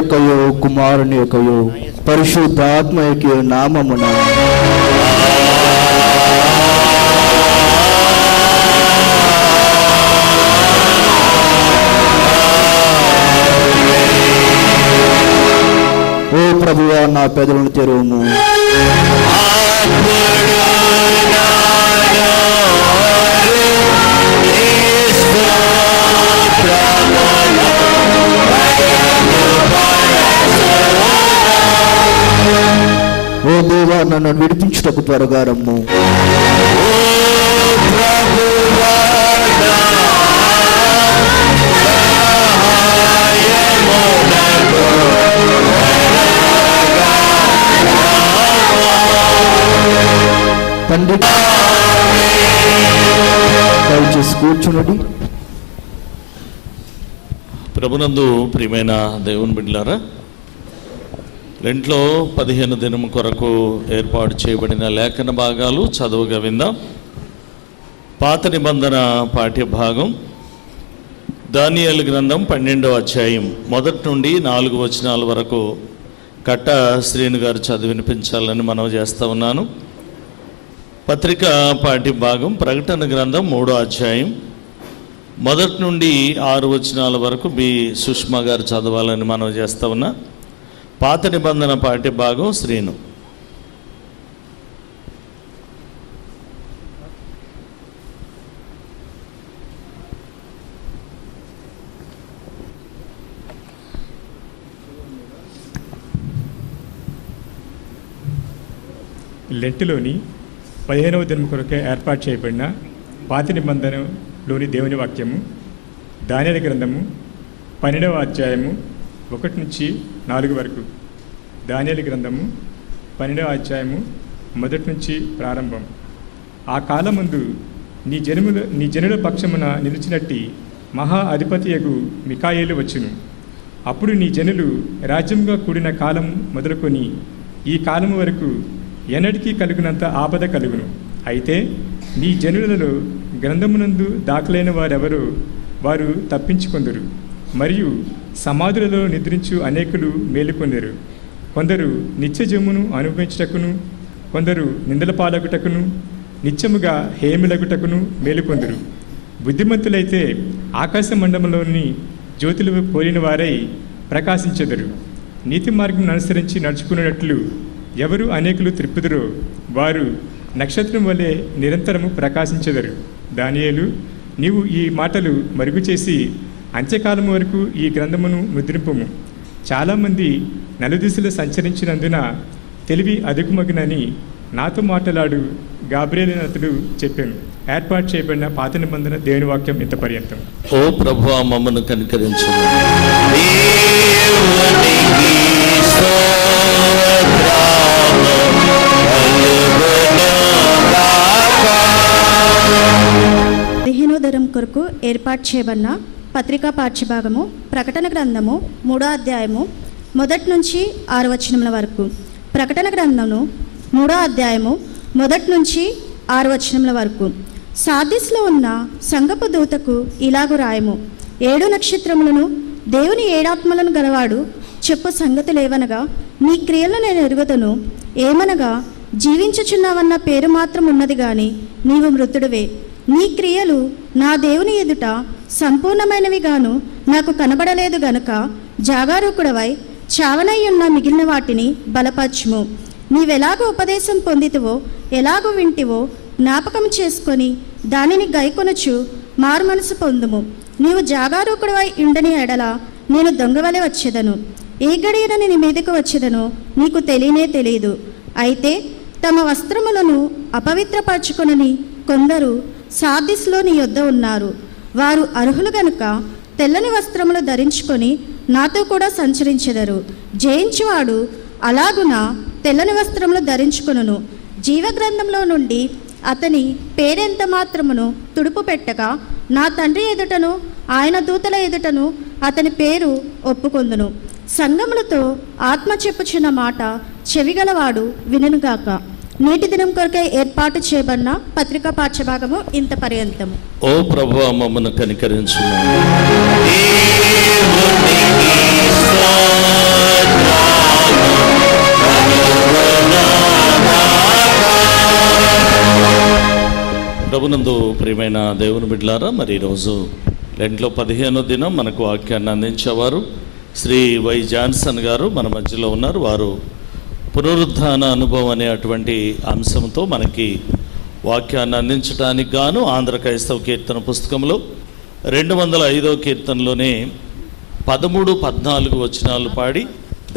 యొక్కయో కుమారుని యొక్కయో పరిశుద్ధాత్మ యొక్క నామమున ఓ ప్రభువా, నా పెదవులను తెరువుము. ఓ దేవా, నన్ను విడిపించుటకు త్వరగా రమ్ము. తండ్రి, దయచేసి కూర్చునండి. ప్రభునందు ప్రియమైన దేవుని బిడ్డలారా, రెంట్లో 15 దినం కొరకు ఏర్పాటు చేయబడిన లేఖన భాగాలు చదువుగా విందాం. పాత నిబంధన పాఠ్య భాగం దానియేలు గ్రంథం 12వ అధ్యాయం 1 నుండి 4 వచనాల వరకు కట్ట శ్రీను గారు చదివి వినిపించాలని మనవి చేస్తూ ఉన్నాను. పత్రిక పాఠ్య భాగం ప్రకటన గ్రంథం 3వ అధ్యాయం 1 నుండి 6 వచనాల వరకు బి సుష్మా గారు చదవాలని మనవి చేస్తూ ఉన్నా. పాత నిబంధన పాఠ్య భాగం శ్రీను. లెంటులోని 15వ దినం కొరకే ఏర్పాటు చేయబడిన పాత నిబంధనలోని దేవుని వాక్యము దానియేలు గ్రంథము 12వ అధ్యాయము 1 నుంచి 4 వరకు. దానియేలు గ్రంథము 12వ అధ్యాయము 1 నుంచి ప్రారంభం. ఆ కాలమందు నీ జనుల పక్షమున నిలిచినట్టి మహా అధిపతియగు మికాయేలు వచ్చును. అప్పుడు నీ జనులు రాజ్యంగా కూడిన కాలం మొదలుకొని ఈ కాలము వరకు ఎన్నటికీ కలుగునంత ఆపద కలుగును. అయితే నీ జనులలో గ్రంథమునందు దాఖలైన వారెవరో వారు తప్పించుకొందరు. మరియు సమాధులలో నిద్రించు అనేకులు మేలుకొందరు. కొందరు నిత్యజమును అనుభవించుటకును, కొందరు నిందల పాలగుటకును, నిత్యముగా హేమిలగుటకును మేలుకొందరు. బుద్ధిమంతులైతే ఆకాశ మండలంలోని జ్యోతులు పోలిన వారై ప్రకాశించెదరు. నీతి మార్గం అనుసరించి నడుచుకున్నట్లు ఎవరు అనేకులు త్రిప్పుదురో వారు నక్షత్రం వలె నిరంతరము ప్రకాశించెదరు. దానియేలు, నీవు ఈ మాటలు మరుగు చేసి అంత్యకాలం వరకు ఈ గ్రంథమును ముద్రింపుము. చాలామంది నలుదిశలు సంచరించినందున తెలివి అదుకుమగినని నాతో మాట్లాడు గాబ్రియేలు అతడు చెప్పాను. ఏర్పాటు చేయబడిన పాత నిబంధన దేవుని వాక్యం ఇంత పర్యంతం. ఓ ప్రభువా, మమ్మను కనికరించు. దినం కొరకు ఏర్పాటు చేయబడిన పత్రికా పాఠ్యభాగము ప్రకటన గ్రంథము 3వ అధ్యాయము 1 నుంచి 6 వచనముల వరకు. ప్రకటన గ్రంథము 3వ అధ్యాయము 1 నుంచి 6 వచనముల వరకు. సార్దిస్లో ఉన్న సంగపు దూతకు ఇలాగు రాయము: 7 నక్షత్రములను దేవుని 7 ఆత్మలను గలవాడు చెప్పు సంగతులేవనగా, నీ క్రియలను నేను ఎరుగుదను. ఏమనగా, జీవించుచున్నావన్న పేరు మాత్రం ఉన్నది గాని నీవు మృతుడివే. నీ క్రియలు నా దేవుని ఎదుట సంపూర్ణమైనవి గాను నాకు కనబడలేదు గనుక జాగారూకుడవై చావనయ్యున్న మిగిలిన వాటిని బలపరచుము. నీవెలాగో ఉపదేశం పొందితివో, ఎలాగో వింటివో జ్ఞాపకం చేసుకొని దానిని గైకొనుచు మారు మనసు పొందుము. నీవు జాగారూకుడవై ఉండని ఎడల నేను దొంగవలె వచ్చేదను. ఏ గడియన నీ మీదకు వచ్చేదనో నీకు తెలియదు. అయితే తమ వస్త్రములను అపవిత్రపరచుకొనని కొందరు సార్దిస్లో నీ యొద్ద ఉన్నారు. వారు అర్హులు గనుక తెల్లని వస్త్రములు ధరించుకొని నాతో కూడా సంచరించెదరు. జయించువాడు అలాగున తెల్లని వస్త్రములు ధరించుకొనును. జీవగ్రంథంలో నుండి అతని పేరెంత మాత్రమును తుడుపు పెట్టగా నా తండ్రి ఎదుటను ఆయన దూతల ఎదుటను అతని పేరు ఒప్పుకొందును. సంగములతో ఆత్మ చెప్పుచున్న మాట చెవిగలవాడు వినుగాక. నేటి దినం కొరకై ఏర్పాటు చేయబడిన పత్రికా పాఠ్యభాగము ఇంత పర్యంతము. ఓ ప్రభువా, మమ్మను కనికరించు. ప్రభునందు ప్రియమైన దేవుని బిడ్డలారా, మరి ఈరోజు లెంట్లో 15వ దినం మనకు వాక్యాన్ని అందించేవారు శ్రీ వై జాన్సన్ గారు మన మధ్యలో ఉన్నారు. వారు పునరుద్ధాన అనుభవం అనే అటువంటి అంశంతో మనకి వాక్యాన్ని అందించడానికి గాను ఆంధ్ర క్రైస్తవ కీర్తన పుస్తకంలో 205వ కీర్తనలోనే 13, 14 వచనాలు పాడి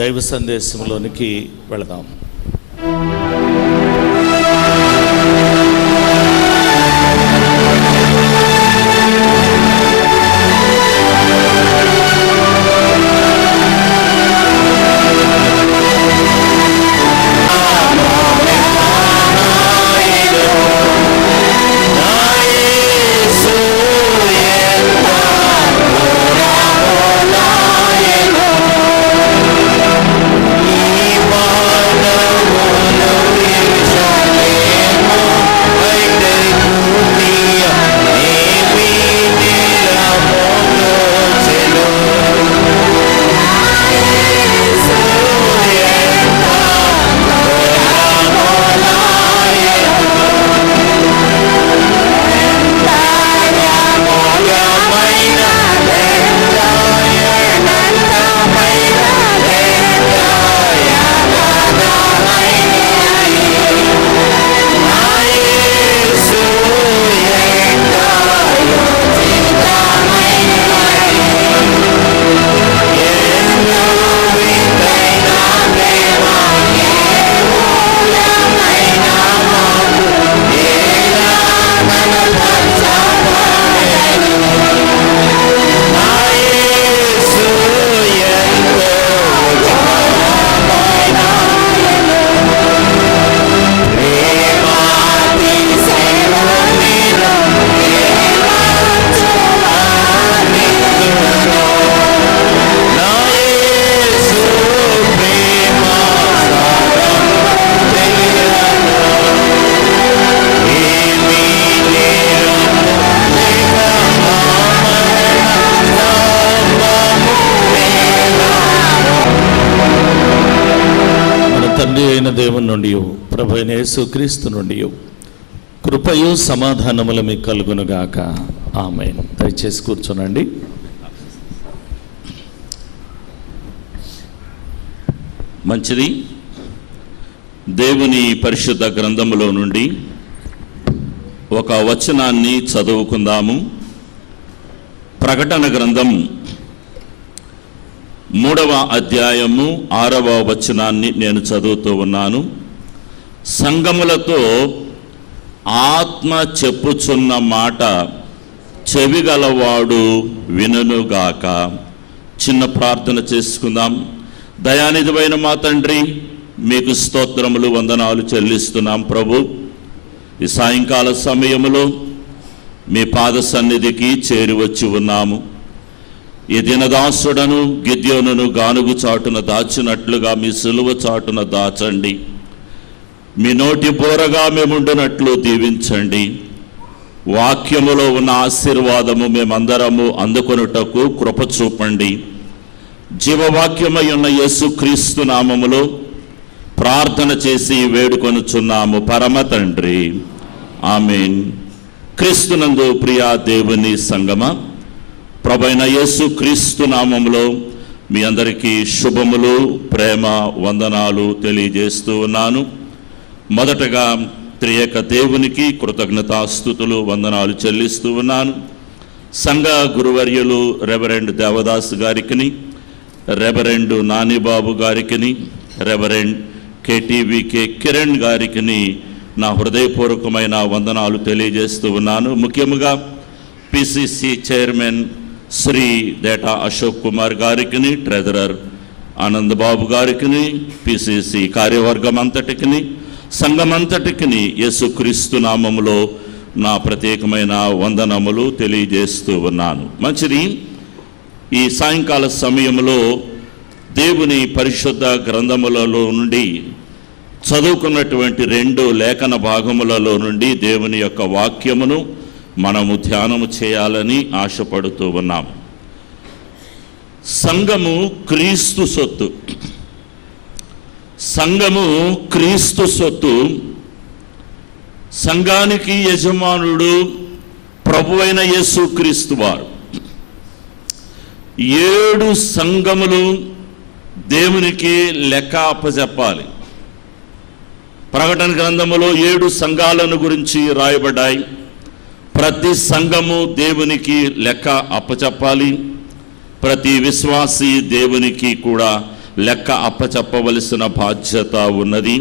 దైవ సందేశంలోనికి వెళదాం. దేవుని నుండి ప్రభు అయిన యేసుక్రీస్తు నుండి కృపయు సమాధానములు మీకు కలుగునుగాక. ఆమేన్. దయచేసి కూర్చోనండి. మంచిది. దేవుని పరిశుద్ధ గ్రంథములో నుండి ఒక వచనాన్ని చదువుకుందాము. ప్రకటన గ్రంథం 3వ అధ్యాయము 6వ వచనాన్ని నేను చదువుతూ ఉన్నాను. సంఘములతో ఆత్మ చెప్పుచున్న మాట చెవిగలవాడు వినుగాక. చిన్న ప్రార్థన చేసుకుందాం. దయానిధివైన మా తండ్రి, మీకు స్తోత్రములు, వందనాలు చెల్లిస్తున్నాం ప్రభు. ఈ సాయంకాల సమయములో మీ పాద సన్నిధికి చేరి వచ్చి ఉన్నాము. ఈ దినదాసుడను గిద్యోనును గానుగు చాటున దాచినట్లుగా మీ సిలువ చాటున దాచండి. మీ నోటి బోరగా మేముండునట్లు దీవించండి. వాక్యములో ఉన్న ఆశీర్వాదము మేమందరము అందుకొనుటకు కృప చూపండి. జీవవాక్యమై ఉన్న యేసుక్రీస్తు నామములో ప్రార్థన చేసి వేడుకొనుచున్నాము పరమ తండ్రి. ఆమేన్. క్రీస్తునందు ప్రియా దేవుని సంగమా, ప్రభువైన యేసుక్రీస్తు నామములో మీ అందరికీ శుభములు, ప్రేమ, వందనాలు తెలియజేస్తూ ఉన్నాను. మొదటగా త్రియేక దేవునికి కృతజ్ఞతాస్తుతులు, వందనాలు చెల్లిస్తూ ఉన్నాను. సంఘ గురువర్యులు రెవరెండ్ దేవదాస్ గారికి, రెవరెండ్ నానిబాబు గారికి, రెవరెండ్ KTVK కిరణ్ గారికి నా హృదయపూర్వకమైన వందనాలు తెలియజేస్తూ ఉన్నాను. ముఖ్యంగా PCC చైర్మన్ శ్రీ దేటా అశోక్ కుమార్ గారికి, ట్రెజరర్ ఆనందబాబు గారికి, PCC కార్యవర్గం అంతటికి, సంఘమంతటికి యేసుక్రీస్తు నామములో నా ప్రత్యేకమైన వందనములు తెలియజేస్తూ ఉన్నాను. మంచిది. ఈ సాయంకాల సమయంలో దేవుని పరిశుద్ధ గ్రంథములలో నుండి చదువుకున్నటువంటి 2 లేఖన భాగములలో నుండి దేవుని యొక్క వాక్యమును మనము ధ్యానము చేయాలని ఆశపడుతూ ఉన్నాము. సంఘము క్రీస్తు సొత్తు. సంఘము క్రీస్తు సొత్తు. సంఘానికి యజమానుడు ప్రభువైన యేసుక్రీస్తు వారు. 7 సంఘములు దేవునికి లెక్క అప్పచెప్పాలి. ప్రకటన గ్రంథములో 7 సంఘాలను గురించి రాయబడ్డాయి. ప్రతి సంఘము దేవునికి లెక్క అప్పచెప్పాలి. ప్రతి విశ్వాసి దేవునికి కూడా లెక్క అప్పచెప్పవలసిన బాధ్యత ఉన్నది.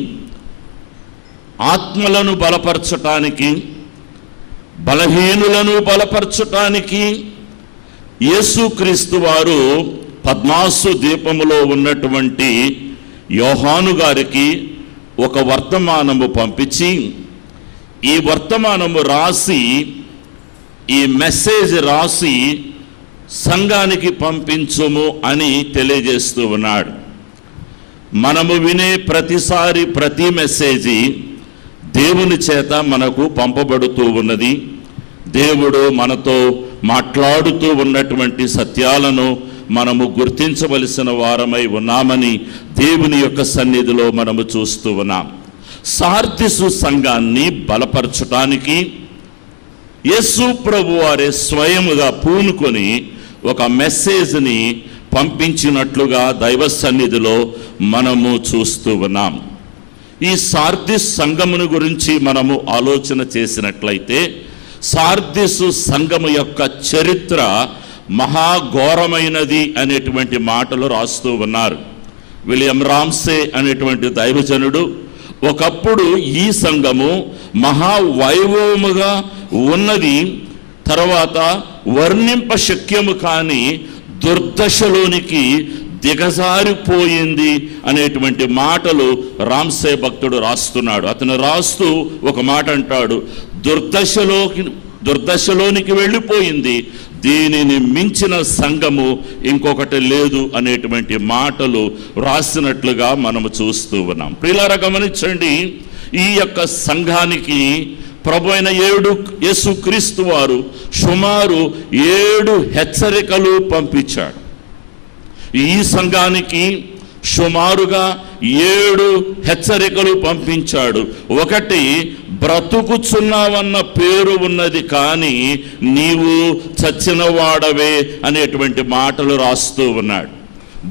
ఆత్మలను బలపరచటానికి, బలహీనులను బలపరచటానికి యేసుక్రీస్తు వారు పద్మాసు దీపములో ఉన్నటువంటి యోహాను గారికి ఒక వర్తమానము పంపించి, ఈ వర్తమానము రాసి, ఈ మెసేజ్ రాసి సంఘానికి పంపించుము అని తెలియజేస్తూ ఉన్నాడు. మనము వినే ప్రతిసారి ప్రతి మెసేజీ దేవుని చేత మనకు పంపబడుతూ ఉన్నది. దేవుడు మనతో మాట్లాడుతూ ఉన్నటువంటి సత్యాలను మనము గుర్తించవలసిన వారమై ఉన్నామని దేవుని యొక్క సన్నిధిలో మనము చూస్తూ ఉన్నాం. సార్దిసు సంఘాన్ని బలపరచటానికి యేసు ప్రభు వారే స్వయముగా పూనుకొని ఒక మెసేజ్ని పంపించినట్లుగా దైవ సన్నిధిలో మనము చూస్తూ ఉన్నాం. ఈ సార్దిస్ సంఘమును గురించి మనము ఆలోచన చేసినట్లయితే, సార్దిసు సంఘము యొక్క చరిత్ర మహాఘోరమైనది అనేటువంటి మాటలు రాస్తూ ఉన్నారు. విలియం రామ్సే అనేటువంటి దైవజనుడు ఒకప్పుడు ఈ సంఘము మహావైభవముగా ఉన్నది, తర్వాత వర్ణింప శక్యము కాని దుర్దశలోనికి దిగజారిపోయింది అనేటువంటి మాటలు రామ్సే భక్తుడు రాస్తున్నాడు. అతను రాస్తూ ఒక మాట అంటాడు, దుర్దశలోనికి వెళ్ళిపోయింది, దీనిని మించిన సంఘము ఇంకొకటి లేదు అనేటువంటి మాటలు రాసినట్లుగా మనము చూస్తూ ఉన్నాం. ప్రియులారా గమనించండి, ఈ యొక్క సంఘానికి ప్రభు అయిన యేసుక్రీస్తు వారు సుమారు 7 హెచ్చరికలు పంపించాడు. ఈ సంఘానికి సుమారుగా 7 హెచ్చరికలు పంపించాడు. ఒకటి, బ్రతుకుచున్నావన్న పేరు ఉన్నది కానీ నీవు చచ్చిన వాడవే అనేటువంటి మాటలు రాస్తూ ఉన్నాడు.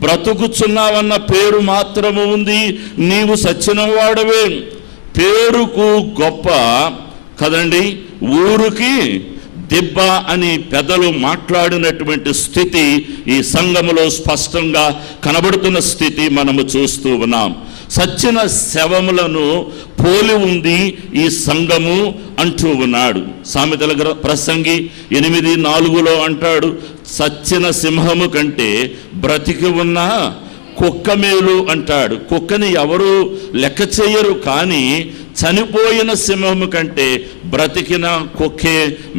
బ్రతుకుచున్నావన్న పేరు మాత్రము ఉంది, నీవు చచ్చిన వాడవే. పేరుకు గొప్ప కదండి, ఊరికి దిబ్బ అని పెద్దలు మాట్లాడినటువంటి స్థితి ఈ సంఘములో స్పష్టంగా కనబడుతున్న స్థితి మనము చూస్తూ ఉన్నాం. సచ్చిన శవములను పోలి ఉంది ఈ సంఘము అంటూ ఉన్నాడు. సామెతల ప్రసంగి 8:4 అంటాడు, సచ్చిన సింహము కంటే బ్రతికి ఉన్న కుక్క మేలు అంటాడు. కుక్కని ఎవరు లెక్క చేయరు, కానీ చనిపోయిన సింహము కంటే బ్రతికిన కుక్కే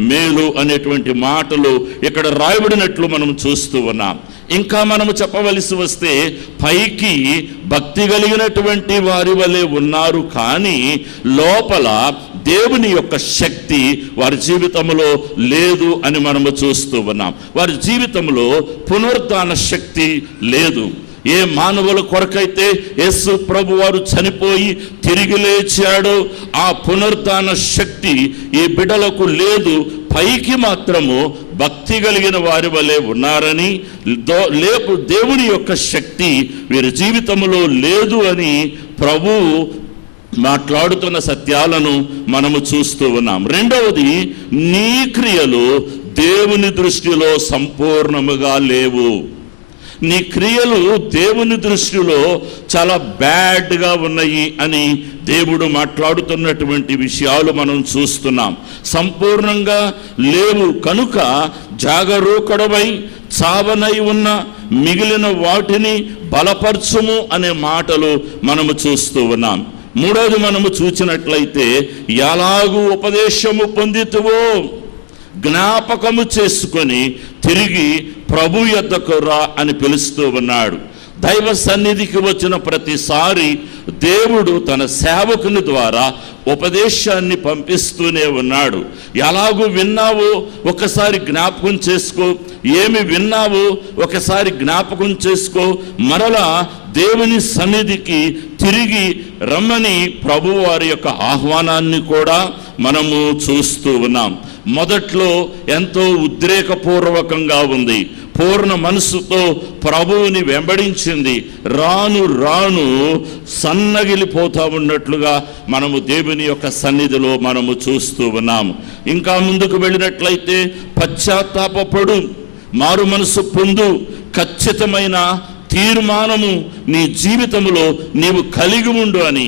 మేలు అనేటువంటి మాటలు ఇక్కడ రాయబడినట్లు మనం చూస్తూ ఉన్నాం. ఇంకా మనము చెప్పవలసి వస్తే, పైకి భక్తి కలిగినటువంటి వారి వలె ఉన్నారు, కానీ లోపల దేవుని యొక్క శక్తి వారి జీవితంలో లేదు అని మనము చూస్తూ ఉన్నాం. వారి జీవితంలో పునరుద్ధాన శక్తి లేదు. ఏ మానవుల కొరకైతే యేసు ప్రభు వారు చనిపోయి తిరిగి లేచాడో ఆ పునరుద్ధాన శక్తి ఈ బిడ్డలకు లేదు. పైకి మాత్రము భక్తి కలిగిన వారి వలె ఉన్నారని, దేవుని యొక్క శక్తి వీరి జీవితంలో లేదు అని ప్రభువు మాట్లాడుతున్న సత్యాలను మనము చూస్తూ ఉన్నాం. రెండవది, నీ క్రియలు దేవుని దృష్టిలో సంపూర్ణముగా లేవు. నీ క్రియలు దేవుని దృష్టిలో చాలా బ్యాడ్గా ఉన్నాయి అని దేవుడు మాట్లాడుతున్నటువంటి విషయాలు మనం చూస్తున్నాం. సంపూర్ణంగా లేవు కనుక జాగరూకుడవై చావనై ఉన్న మిగిలిన వాటిని బలపరచుము అనే మాటలు మనము చూస్తూ ఉన్నాం. మూడవది మనము చూసినట్లయితే, ఎలాగూ ఉపదేశము పొందితువో జ్ఞాపకము చేసుకొని తిరిగి ప్రభు యొద్దకు రా అని పిలుస్తూ ఉన్నాడు. దైవ సన్నిధికి వచ్చిన ప్రతిసారి దేవుడు తన సేవకుని ద్వారా ఉపదేశాన్ని పంపిస్తూనే ఉన్నాడు. ఎలాగూ విన్నావో ఒకసారి జ్ఞాపకం చేసుకో, ఏమి విన్నావో ఒకసారి జ్ఞాపకం చేసుకో, మరలా దేవుని సన్నిధికి తిరిగి రమ్మని ప్రభువారి యొక్క ఆహ్వానాన్ని కూడా మనము చూస్తూ ఉన్నాం. మొదట్లో ఎంతో ఉద్రేకపూర్వకంగా ఉంది, పూర్ణ మనసుతో ప్రభువుని వెంబడించింది. రాను రాను సన్నగిలిపోతా ఉన్నట్లుగా మనము దేవుని యొక్క సన్నిధిలో మనము చూస్తూ ఉన్నాము. ఇంకా ముందుకు వెళ్ళినట్లయితే పశ్చాత్తాపపడు, మారు మనసు పొందు, ఖచ్చితమైన తీర్మానము నీ జీవితంలో నీవు కలిగి ఉండు అని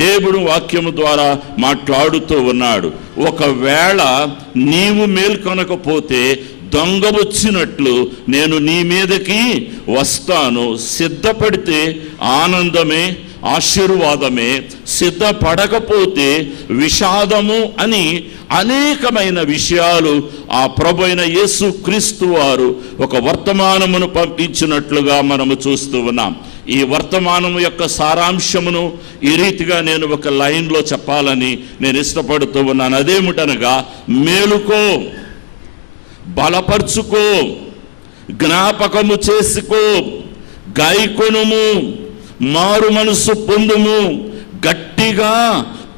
దేవుడు వాక్యము ద్వారా మాట్లాడుతూ ఉన్నాడు. ఒకవేళ నీవు మేల్కొనకపోతే దొంగ వచ్చినట్లు నేను నీ మీదకి వస్తాను. సిద్ధపడితే ఆనందమే, ఆశీర్వాదమే, సిద్ధపడకపోతే విషాదము అని అనేకమైన విషయాలు ఆ ప్రభు అయిన యేసు క్రీస్తు వారు ఒక వర్తమానమును పంపించినట్లుగా మనము చూస్తూ ఉన్నాం. ఈ వర్తమానము యొక్క సారాంశమును ఈ రీతిగా నేను ఒక లైన్లో చెప్పాలని నేను ఇష్టపడుతూ ఉన్నాను. అదేమిటనగా, మేలుకో, బలపరుచుకో, జ్ఞాపకము చేసుకో, గాయకొనుము, మారు మనసు పొందుము, గట్టిగా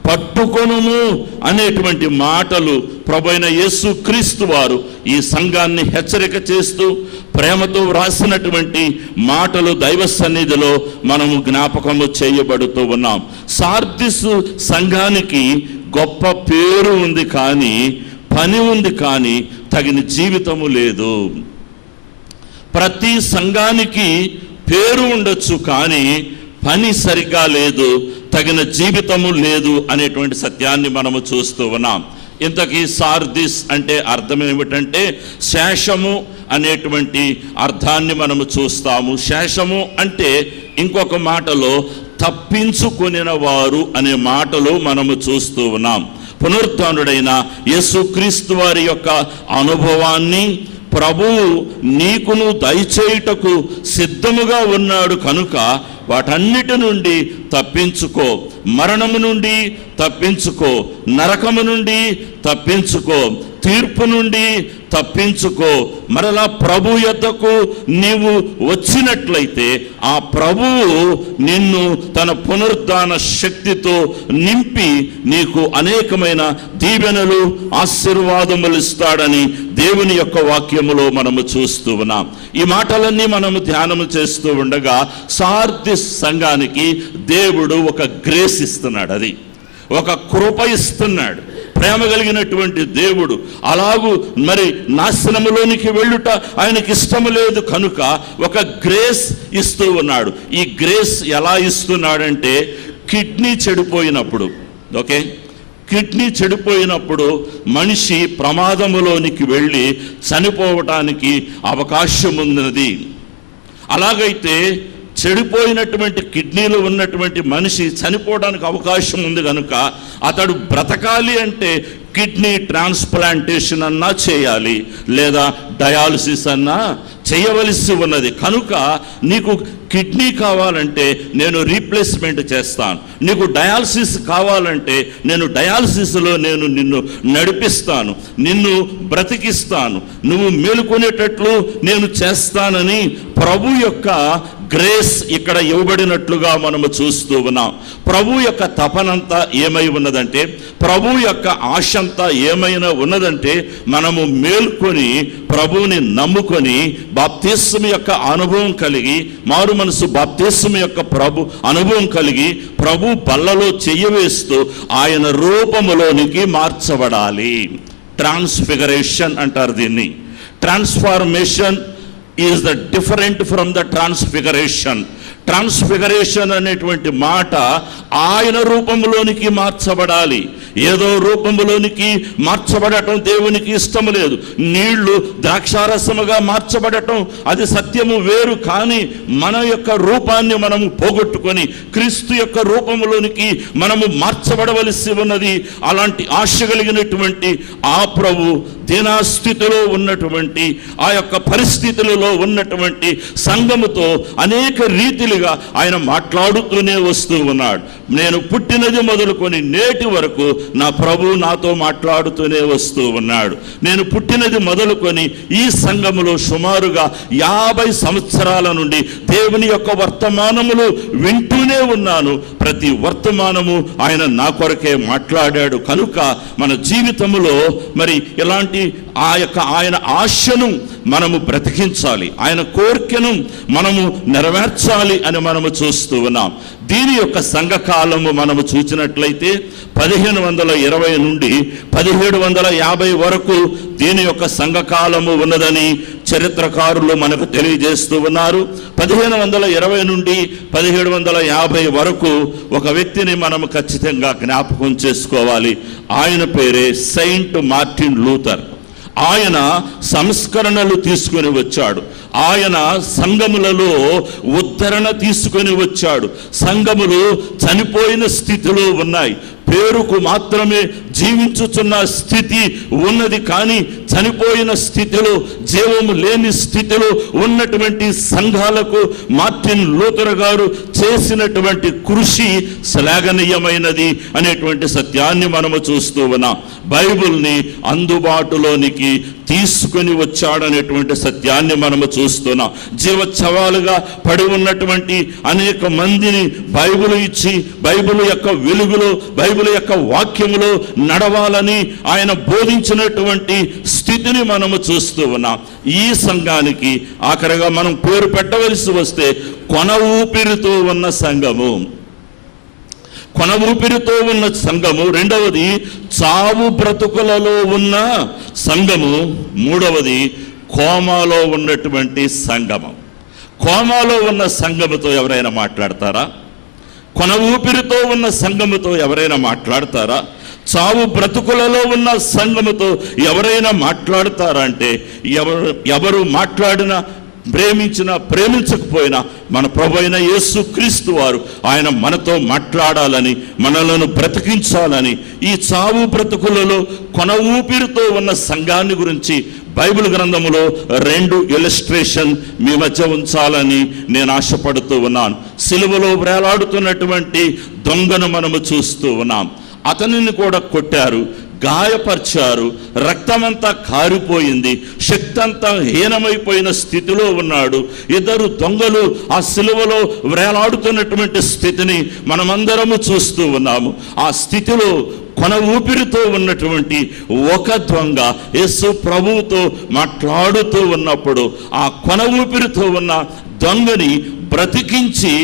పట్టుకొనుము అనేటువంటి మాటలు ప్రభువైన యేసు క్రీస్తు వారు ఈ సంఘాన్ని హెచ్చరిక చేస్తూ ప్రేమతో వ్రాసినటువంటి మాటలు దైవ సన్నిధిలో మనము జ్ఞాపకము చేయబడుతూ ఉన్నాం. సార్దిసు సంఘానికి గొప్ప పేరు ఉంది, కానీ పని ఉంది, కానీ తగిన జీవితము లేదు. ప్రతి సంఘానికి పేరు ఉండొచ్చు, కానీ పని సరిగా లేదు, తగిన జీవితము లేదు అనేటువంటి సత్యాన్ని మనము చూస్తూ ఉన్నాం. ఇంతకీ సార్దిస్ అంటే అర్థం ఏమిటంటే, శేషము అనేటువంటి అర్థాన్ని మనము చూస్తాము. శేషము అంటే ఇంకొక మాటలో తప్పించుకొనిన వారు అనే మాటలు మనము చూస్తూ ఉన్నాం. పునరుత్థానుడైన యేసుక్రీస్తు వారి యొక్క అనుభవాన్ని ప్రభువు నీకును దయచేయుటకు సిద్ధముగా ఉన్నాడు కనుక వాటన్నిటి నుండి తప్పించుకో. మరణము నుండి తప్పించుకో, నరకము నుండి తప్పించుకో, తీర్పు నుండి తప్పించుకో. మరలా ప్రభు యొద్దకు నీవు వచ్చినట్లయితే ఆ ప్రభువు నిన్ను తన పునరుద్ధాన శక్తితో నింపి నీకు అనేకమైన దీవెనలు, ఆశీర్వాదములు ఇస్తాడని దేవుని యొక్క వాక్యములో మనము చూస్తూ ఉన్నాం. ఈ మాటలన్నీ మనము ధ్యానము చేస్తూ ఉండగా సార్దిస్ సంఘానికి దేవుడు ఒక గ్రేస్ ఇస్తున్నాడు, అది ఒక కృప ఇస్తున్నాడు. ప్రేమ కలిగినటువంటి దేవుడు అలాగూ మరి నాశనములోనికి వెళ్ళుట ఆయనకి ఇష్టము లేదు కనుక ఒక గ్రేస్ ఇస్తూ ఉన్నాడు. ఈ గ్రేస్ ఎలా ఇస్తున్నాడంటే, కిడ్నీ చెడిపోయినప్పుడు, ఓకే, కిడ్నీ చెడిపోయినప్పుడు మనిషి ప్రమాదములోనికి వెళ్ళి చనిపోవటానికి అవకాశం ఉన్నది. అలాగైతే చెడిపోయినటువంటి కిడ్నీలో ఉన్నటువంటి మనిషి చనిపోవడానికి అవకాశం ఉంది కనుక అతడు బ్రతకాలి అంటే కిడ్నీ ట్రాన్స్ప్లాంటేషన్ అన్నా చేయాలి, లేదా డయాలసిస్ అన్నా చేయవలసి ఉన్నది. కనుక నీకు కిడ్నీ కావాలంటే నేను రీప్లేస్మెంట్ చేస్తాను, నీకు డయాలసిస్ కావాలంటే నేను డయాలసిస్లో నేను నిన్ను నడిపిస్తాను, నిన్ను బ్రతికిస్తాను, నువ్వు మేలుకొనేటట్లు నేను చేస్తానని ప్రభు యొక్క గ్రేస్ ఇక్కడ ఇవ్వబడినట్లుగా మనము చూస్తూ ఉన్నాం. ప్రభు యొక్క తపనంతా ఏమై ఉన్నదంటే, ప్రభు యొక్క ఆశంతా ఏమైనా ఉన్నదంటే, మనము మేల్కొని ప్రభువుని నమ్ముకొని బాప్తిస్మ యొక్క అనుభవం కలిగి, మారు మనసు బాప్తిస్మ యొక్క ప్రభు అనుభవం కలిగి ప్రభు బల్లలో చెయ్యవేస్తూ ఆయన రూపములోనికి మార్చబడాలి. ట్రాన్స్ఫిగరేషన్ అంటారు దీన్ని. Transformation is the different from the transfiguration. Transfiguration అనేటువంటి మాట ఆయన రూపంలోనికి మార్చబడాలి. ఏదో రూపంలోనికి మార్చబడటం దేవునికి ఇష్టం లేదు. నీళ్లు ద్రాక్షారసముగా మార్చబడటం అది సత్యము వేరు, కానీ మన యొక్క రూపాన్ని మనము పోగొట్టుకొని క్రీస్తు యొక్క రూపంలోనికి మనము మార్చబడవలసి ఉన్నది. అలాంటి ఆశ కలిగినటువంటి ఆ ప్రభు దీనాస్థితిలో ఉన్నటువంటి ఆ యొక్క పరిస్థితులలో తుయతైరలో ఉన్నటువంటి సంఘముతో అనేక రీతిలుగా ఆయన మాట్లాడుతూనే వస్తూ ఉన్నాడు. నేను పుట్టినది మొదలుకొని నేటి వరకు నా ప్రభు నాతో మాట్లాడుతూనే వస్తూ ఉన్నాడు. నేను పుట్టినది మొదలుకొని ఈ సంఘములో సుమారుగా 50 సంవత్సరాల నుండి దేవుని యొక్క వర్తమానములు వింటూనే ఉన్నాను. ప్రతి వర్తమానము ఆయన నా కొరకే మాట్లాడాడు. కనుక మన జీవితంలో మరి ఇలాంటి ఆయన ఆశను మనము బ్రతికించాలి, ఆయన కోరికను మనము నెరవేర్చాలి అని మనము చూస్తూ ఉన్నాం. దీని యొక్క సంఘకాలము మనము చూసినట్లయితే 1520 నుండి 1750 వరకు దీని యొక్క సంఘకాలము ఉన్నదని చరిత్రకారులు మనకు తెలియజేస్తూ ఉన్నారు. 1520 నుండి 1750 వరకు ఒక వ్యక్తిని మనము ఖచ్చితంగా జ్ఞాపకం చేసుకోవాలి. ఆయన పేరే సెయింట్ మార్టిన్ లూథర్. ఆయన సంస్కరణలు తీసుకొని వచ్చాడు. ఆయన సంఘములలో ఉద్ధరణ తీసుకొని వచ్చాడు. సంఘములు చనిపోయిన స్థితిలో ఉన్నాయి, పేరుకు మాత్రమే జీవించుచున్న స్థితి ఉన్నది. కానీ చనిపోయిన స్థితిలో, జీవము లేని స్థితిలో ఉన్నటువంటి సంఘాలకు మార్టిన్ లూథర్ గారు చేసినటువంటి కృషి శ్లాఘనీయమైనది అనేటువంటి సత్యాన్ని మనము చూస్తూ ఉన్నాం. బైబిల్ని అందుబాటులోనికి తీసుకొని వచ్చాడనేటువంటి సత్యాన్ని మనము చూస్తున్నాం. జీవోత్సవాలుగా పడి ఉన్నటువంటి అనేక మందిని బైబిల్ ఇచ్చి బైబిల్ యొక్క వెలుగులో, బైబిల్ యొక్క వాక్యములో నడవాలని ఆయన బోధించినటువంటి స్థితిని మనము చూస్తూ ఉన్నాం. ఈ సంఘానికి ఆఖరిగా మనం పేరు పెట్టవలసి వస్తే కొన ఊపిరితో ఉన్న సంఘము, కొన ఊపిరితో ఉన్న సంఘము. రెండవది చావు బ్రతుకులలో ఉన్న సంఘము. మూడవది కోమాలో ఉన్నటువంటి సంఘము. కోమాలో ఉన్న సంఘముతో ఎవరైనా మాట్లాడతారా? కొన ఊపిరితో ఉన్న సంఘముతో ఎవరైనా మాట్లాడతారా? చావు బ్రతుకులలో ఉన్న సంఘముతో ఎవరైనా మాట్లాడతారా అంటే ఎవరు మాట్లాడినా, ప్రేమించినా ప్రేమించకపోయినా మన ప్రభు అయిన యేసు క్రీస్తు వారు ఆయన మనతో మాట్లాడాలని, మనలను బ్రతికించాలని, ఈ చావు బ్రతుకులలో కొన ఊపిరితో ఉన్న సంఘాన్ని గురించి బైబిల్ గ్రంథములో 2 ఇలస్ట్రేషన్ మీ మధ్య ఉంచాలని నేను ఆశపడుతూ ఉన్నాను. సిలువలో వేలాడుతున్నటువంటి దొంగను మనము చూస్తూ ఉన్నాం. అతనిని కూడా కొట్టారు, గాయపరిచారు, రక్తమంతా కారిపోయింది, శక్తి అంతా హీనమైపోయిన స్థితిలో ఉన్నాడు. 2 దొంగలు ఆ సిలువలో వేలాడుతున్నటువంటి స్థితిని మనమందరము చూస్తూ ఉన్నాము. ఆ స్థితిలో కొన ఊపిరితో ఉన్నటువంటి ఒక దొంగ యేసు ప్రభువుతో మాట్లాడుతూ ఉన్నప్పుడు ఆ కొన ఊపిరితో ఉన్న దొంగని బ్రతికించి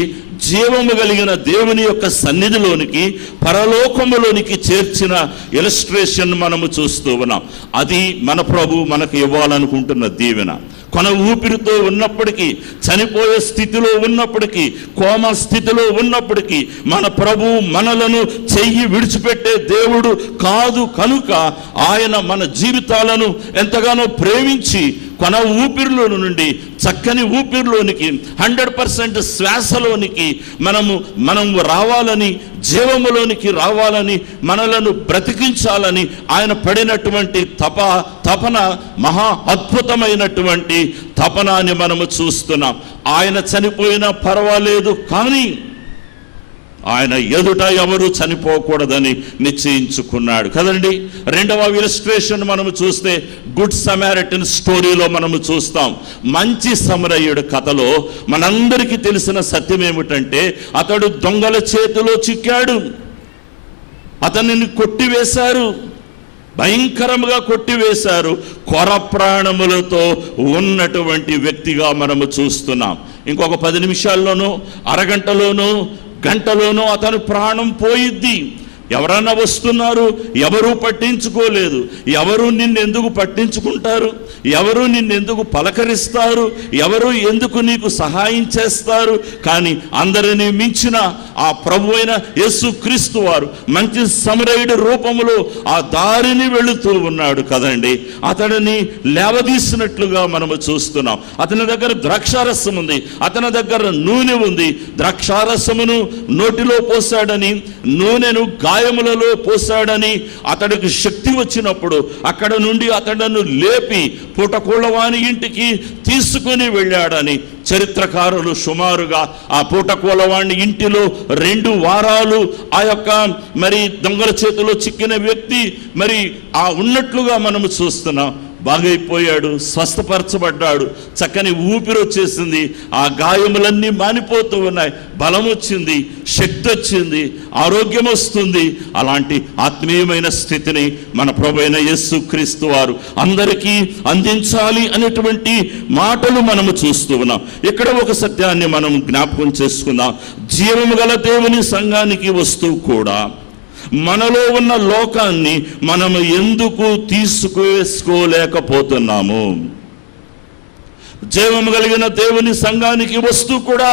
జీవము కలిగిన దేవుని యొక్క సన్నిధిలోనికి, పరలోకములోనికి చేర్చిన ఇలస్ట్రేషన్ మనము చూస్తూ ఉన్నాం. అది మన ప్రభు మనకు ఇవ్వాలనుకుంటున్న దీవెన. కొన ఊపిరితో ఉన్నప్పటికీ, చనిపోయే స్థితిలో ఉన్నప్పటికీ, కోమా స్థితిలో ఉన్నప్పటికీ మన ప్రభు మనలను చెయ్యి విడిచిపెట్టే దేవుడు కాదు. కనుక ఆయన మన జీవితాలను ఎంతగానో ప్రేమించి కొన ఊపిరిలో నుండి చక్కని ఊపిరిలోనికి, 100% శ్వాసలోనికి మనము రావాలని, జీవములోనికి రావాలని, మనలను బ్రతికించాలని ఆయన పడినటువంటి తపన మహా అద్భుతమైనటువంటి తపన అని మనము చూస్తున్నాం. ఆయన చనిపోయినా పర్వాలేదు, కానీ ఆయన ఎదుట ఎవరు చనిపోకూడదని నిశ్చయించుకున్నాడు కదండి. రెండవ ఇలస్ట్రేషన్ మనము చూస్తే గుడ్ సమారిటన్ స్టోరీలో మనము చూస్తాం. మంచి సమరయుడు కథలో మనందరికీ తెలిసిన సత్యం ఏమిటంటే, అతడు దొంగల చేతిలో చిక్కాడు, అతనిని కొట్టివేశారు, భయంకరంగా కొట్టివేశారు. కొర ప్రాణములతో ఉన్నటువంటి వ్యక్తిగా మనము చూస్తున్నాం. ఇంకొక 10 నిమిషాల్లోనూ, అరగంటలోనూ, గంటలోనూ అతను ప్రాణం పోయిద్ది. ఎవరన్నా వస్తున్నారు, ఎవరు పట్టించుకోలేదు. ఎవరు నిన్నెందుకు పట్టించుకుంటారు? ఎవరు నిన్నెందుకు పలకరిస్తారు? ఎవరు ఎందుకు నీకు సహాయం చేస్తారు? కానీ అందరినీ మించిన ఆ ప్రభు అయిన యేసు క్రీస్తు వారు మంచి సమరయుడి రూపములో ఆ దారిని వెళుతూ ఉన్నాడు కదండి. అతడిని లేవదీసినట్లుగా మనము చూస్తున్నాం. అతని దగ్గర ద్రాక్షారసం ఉంది, అతని దగ్గర నూనె ఉంది. ద్రాక్షారసమును నోటిలో పోసాడని నూనెను గాయములలో పోసాడని అతడికి శక్తి వచ్చినప్పుడు అక్కడ నుండి అతడను లేపి పూటకూళ్ళవాని ఇంటికి తీసుకుని వెళ్ళాడని చరిత్రకారులు సుమారుగా ఆ పూటకూలవాణి ఇంటిలో 2 వారాలు ఆ యొక్క మరి దొంగల చేతిలో చిక్కిన వ్యక్తి మరి ఆ ఉన్నట్లుగా మనము చూస్తున్నాం. బాగైపోయాడు, స్వస్థపరచబడ్డాడు, చక్కని ఊపిరి వచ్చేసింది, ఆ గాయములన్నీ మానిపోతూ ఉన్నాయి, బలం వచ్చింది, శక్తి వచ్చింది, ఆరోగ్యం వస్తుంది. అలాంటి ఆత్మీయమైన స్థితిని మన ప్రభువైన యేసుక్రీస్తు వారు అందరికీ అందించాలి అనేటువంటి మాటలు మనము చూస్తూ ఉన్నాం. ఇక్కడ ఒక సత్యాన్ని మనం జ్ఞాపకం చేసుకుందాం. జీవము గల దేవుని సంఘానికి వస్తూ కూడా మనలో ఉన్న లోకాన్ని మనము ఎందుకు తీసుకువేసుకోలేకపోతున్నాము? జీవము కలిగిన దేవుని సంఘానికి వస్తూ కూడా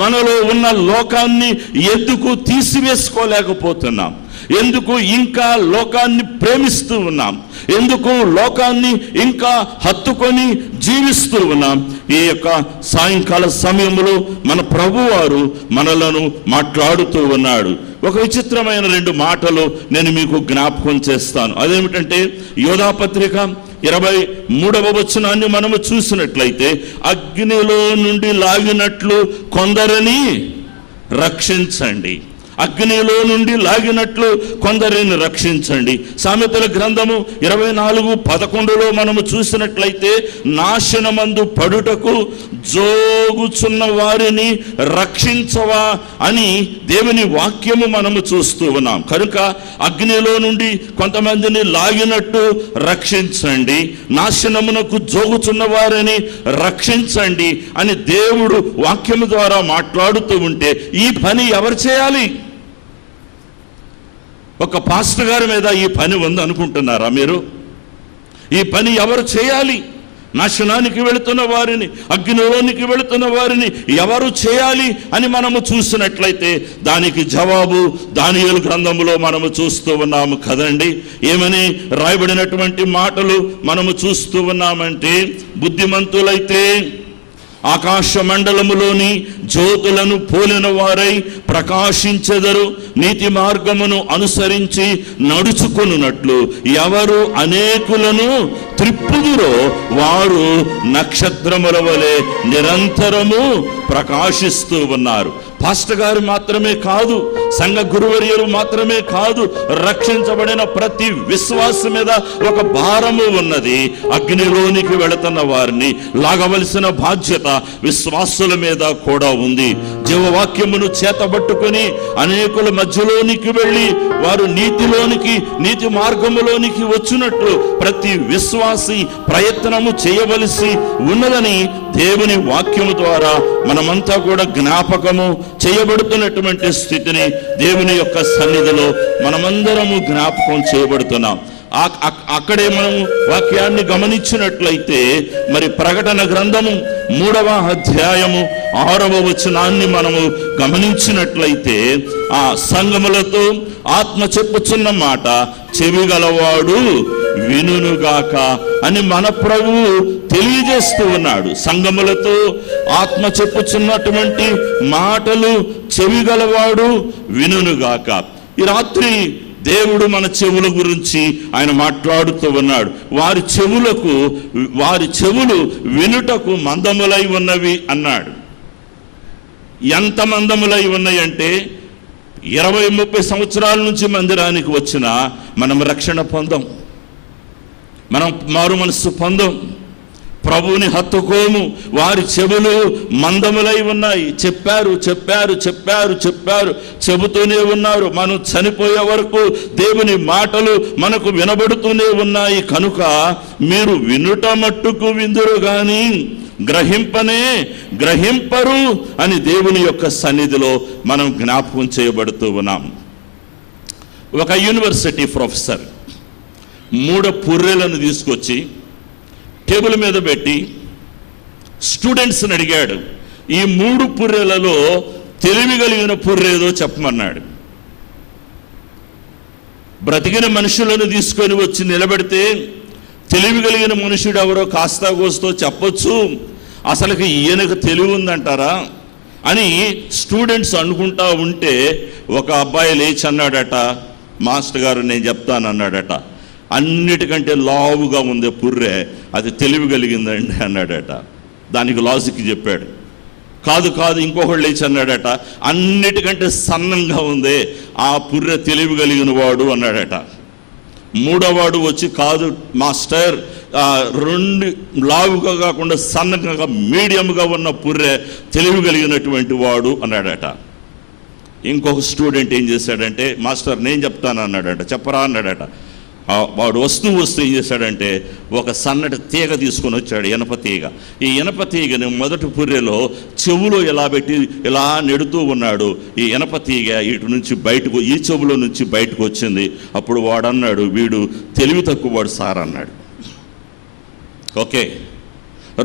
మనలో ఉన్న లోకాన్ని ఎందుకు తీసివేసుకోలేకపోతున్నాం? ఎందుకు ఇంకా లోకాన్ని ప్రేమిస్తూ ఉన్నాం? ఎందుకు లోకాన్ని ఇంకా హత్తుకొని జీవిస్తూ ఉన్నాం? ఈ యొక్క సాయంకాల సమయంలో మన ప్రభువారు మనలను మాట్లాడుతూ ఉన్నాడు. ఒక విచిత్రమైన 2 మాటలు నేను మీకు జ్ఞాపకం చేస్తాను. అదేమిటంటే యోధాపత్రిక 23వ వచనాన్ని మనము చూసినట్లయితే, అగ్నిలో నుండి లాగినట్లు కొందరిని రక్షించండి, అగ్నిలో నుండి లాగినట్లు కొందరిని రక్షించండి. సామెతల గ్రంథము 24:11లో మనము చూసినట్లయితే, నాశనమందు పడుటకు జోగుచున్న వారిని రక్షించవా అని దేవుని వాక్యము మనము చూస్తూ ఉన్నాం. కనుక అగ్నిలో నుండి కొంతమందిని లాగినట్టు రక్షించండి, నాశనమునకు జోగుచున్న వారిని రక్షించండి అని దేవుడు వాక్యము ద్వారా మాట్లాడుతూ ఉంటే, ఈ పని ఎవరు చేయాలి? ఒక పాస్టర్ గారి మీద ఈ పని ఉంది అనుకుంటున్నారా మీరు? ఈ పని ఎవరు చేయాలి? నాశనానికి వెళుతున్న వారిని, అగ్నిలోనికి వెళుతున్న వారిని ఎవరు చేయాలి అని మనము చూసినట్లయితే దానికి జవాబు దానియేలు గ్రంథంలో మనము చూస్తూ ఉన్నాము కదండి. ఏమని రాయబడినటువంటి మాటలు మనము చూస్తూ ఉన్నామంటే, బుద్ధిమంతులైతే ఆకాశ మండలములోని జ్యోతులను పోలిన వారై ప్రకాశించెదరు, నీతి మార్గమును అనుసరించి నడుచుకొనున్నట్లు ఎవరు అనేకులను త్రిప్పుదురో వారు నక్షత్రముల వలె నిరంతరము ప్రకాశిస్తూ ఉన్నారు. పాస్టర్ గారు మాత్రమే కాదు, సంఘ గురువర్యులు మాత్రమే కాదు, రక్షించబడిన ప్రతి విశ్వాసం మీద ఒక భారము ఉన్నది. అగ్నిలోనికి వెళుతున్న వారిని లాగవలసిన బాధ్యత విశ్వాసుల మీద కూడా ఉంది. జీవవాక్యమును చేతబట్టుకొని అనేకుల మధ్యలోనికి వెళ్ళి వారు నీతిలోనికి, నీతి మార్గములోనికి వచ్చినట్లు ప్రతి విశ్వాసి ప్రయత్నము చేయవలసి ఉన్నదని దేవుని వాక్యము ద్వారా మనమంతా కూడా జ్ఞాపకము చేయబడుతున్నటువంటి స్థితిని దేవుని యొక్క సన్నిధిలో మనమందరము జ్ఞాపకం చేయబడుతున్నాం. అక్కడే మనము వాక్యాన్ని గమనించినట్లయితే, మరి ప్రకటన గ్రంథము 3వ అధ్యాయము 6వ వచనాన్ని మనము గమనించినట్లయితే, ఆ సంఘములతో ఆత్మ చెప్పుచున్న మాట చెవిగలవాడు వినుగాక అని మన ప్రభువు తెలియజేస్తూ ఉన్నాడు. సంఘములతో ఆత్మ చెప్పుచున్నటువంటి మాటలు చెవిగలవాడు వినుగాక. ఈ రాత్రి దేవుడు మన చెవుల గురించి ఆయన మాట్లాడుతూ ఉన్నాడు. వారి చెవులు వినుటకు మందములై ఉన్నవి అన్నాడు. ఎంత మందములై ఉన్నాయంటే, 20-30 సంవత్సరాల నుంచి మందిరానికి వచ్చినా మనం రక్షణ పొందం, మనం మారు మనస్సు పొందం, ప్రభువుని హత్తుకోము. వారి చెవులు మందములై ఉన్నాయి. చెప్పారు చెబుతూనే ఉన్నారు. మనం చనిపోయే వరకు దేవుని మాటలు మనకు వినబడుతూనే ఉన్నాయి. కనుక మీరు వినుట మట్టుకు విందురు గాని గ్రహింపరు అని దేవుని యొక్క సన్నిధిలో మనం జ్ఞాపకం చేయబడుతూ ఉన్నాం. ఒక యూనివర్సిటీ ప్రొఫెసర్ 3 పుర్రెలను తీసుకొచ్చి టేబుల్ మీద పెట్టి స్టూడెంట్స్ని అడిగాడు, ఈ 3 పుర్రెలలో తెలివి కలిగిన పుర్రేదో చెప్పమన్నాడు. బ్రతికిన మనుషులను తీసుకొని వచ్చి నిలబెడితే తెలివి కలిగిన మనుషుడు ఎవరో కాస్తా కోస్తో చెప్పొచ్చు. అసలుకి ఈయనకు తెలివి ఉందంటారా? అని స్టూడెంట్స్ అనుకుంటా ఉంటే ఒక అబ్బాయి లేచి అన్నాడట, మాస్టర్ గారు నేను చెప్తాను అన్నాడట, అన్నిటికంటే లావుగా ఉంది పుర్రె, అది తెలివి కలిగిందండి అన్నాడట. దానికి లాజిక్ చెప్పాడు. కాదు కాదు, ఇంకొకళ్ళు లేచి అన్నాడట, అన్నిటికంటే సన్నంగా ఉంది, ఆ పుర్రె తెలివి కలిగిన వాడు అన్నాడట. మూడోవాడు వచ్చి, కాదు మాస్టర్, రెండు లావుగా కాకుండా సన్నగా మీడియంగా ఉన్న పుర్రె తెలివి కలిగినటువంటి వాడు అన్నాడట. ఇంకొక స్టూడెంట్ ఏం చేశాడంటే, మాస్టర్ నేను చెప్తాను అన్నాడట. చెప్పరా అన్నాడట. వాడు వస్తూ ఏం చేశాడంటే ఒక సన్నటి తీగ తీసుకొని వచ్చాడు, ఇనప తీగ. ఈ ఇనప తీగని మొదటి పుర్రెలో చెవులో ఇలా పెట్టి ఇలా నెడుతూ ఉన్నాడు. ఈ ఇనప తీగ ఇటు నుంచి బయటకు, ఈ చెవులో నుంచి బయటకు వచ్చింది. అప్పుడు వాడు అన్నాడు, వీడు తెలివి తక్కువ వాడు సార్ అన్నాడు. ఓకే,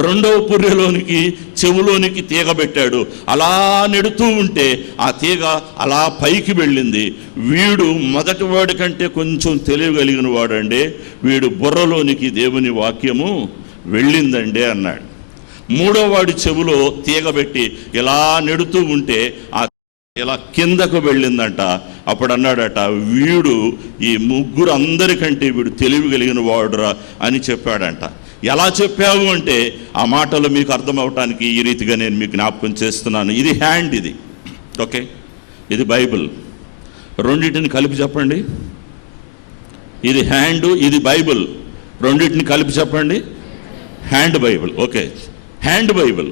రెండవ పుర్రెలోనికి చెవులోనికి తీగ పెట్టాడు. అలా నెడుతూ ఉంటే ఆ తీగ అలా పైకి వెళ్ళింది. వీడు మొదటి వాడి కంటే కొంచెం తెలివి కలిగిన వాడండి, వీడు బుర్రలోనికి దేవుని వాక్యము వెళ్ళిందండి అన్నాడు. మూడో వాడి చెవులో తీగ పెట్టి ఇలా నెడుతూ ఉంటే ఆ ఇలా కిందకు వెళ్ళిందంట. అప్పుడు అన్నాడట, వీడు ఈ ముగ్గురు అందరికంటే వీడు తెలివి కలిగిన వాడురా అని చెప్పాడంట. ఎలా చెప్పావు అంటే ఆ మాటలు మీకు అర్థం అవటానికి ఈ రీతిగా నేను మీకు జ్ఞాపకం చేస్తున్నాను. ఇది హ్యాండ్, ఇది ఓకే, ఇది బైబిల్. రెండింటిని కలిపి చెప్పండి. ఇది హ్యాండ్, ఇది బైబిల్. రెండింటిని కలిపి చెప్పండి, hand Bible. Okay, hand Bible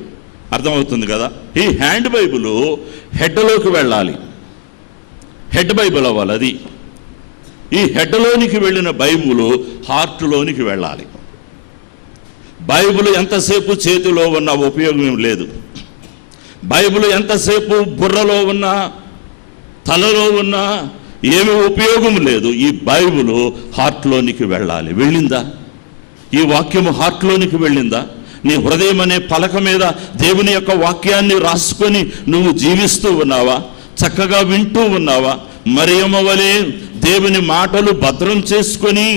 అర్థమవుతుంది కదా. ఈ హ్యాండ్ బైబిల్ హెడ్లోకి వెళ్ళాలి, హెడ్ బైబిల్ అవ్వాలి అది. ఈ హెడ్లోనికి వెళ్ళిన బైబిల్ హార్ట్లోనికి వెళ్ళాలి. బైబిల్ ఎంతసేపు చేతిలో ఉన్న ఉపయోగం లేదు. బైబిల్ ఎంతసేపు బుర్రలో ఉన్నా తలలో ఉన్నా ఏమీ ఉపయోగం లేదు. ఈ బైబిల్ హార్ట్లోనికి వెళ్ళాలి. వెళ్ళిందా? ఈ వాక్యము హార్ట్లోనికి వెళ్ళిందా? నీ హృదయం అనే పలక మీద దేవుని యొక్క వాక్యాన్ని రాసుకొని నువ్వు జీవిస్తూ ఉన్నావా? చక్కగా వింటూ ఉన్నావా? మరియమ్మ వలె దేవుని మాటలు భద్రం చేసుకొని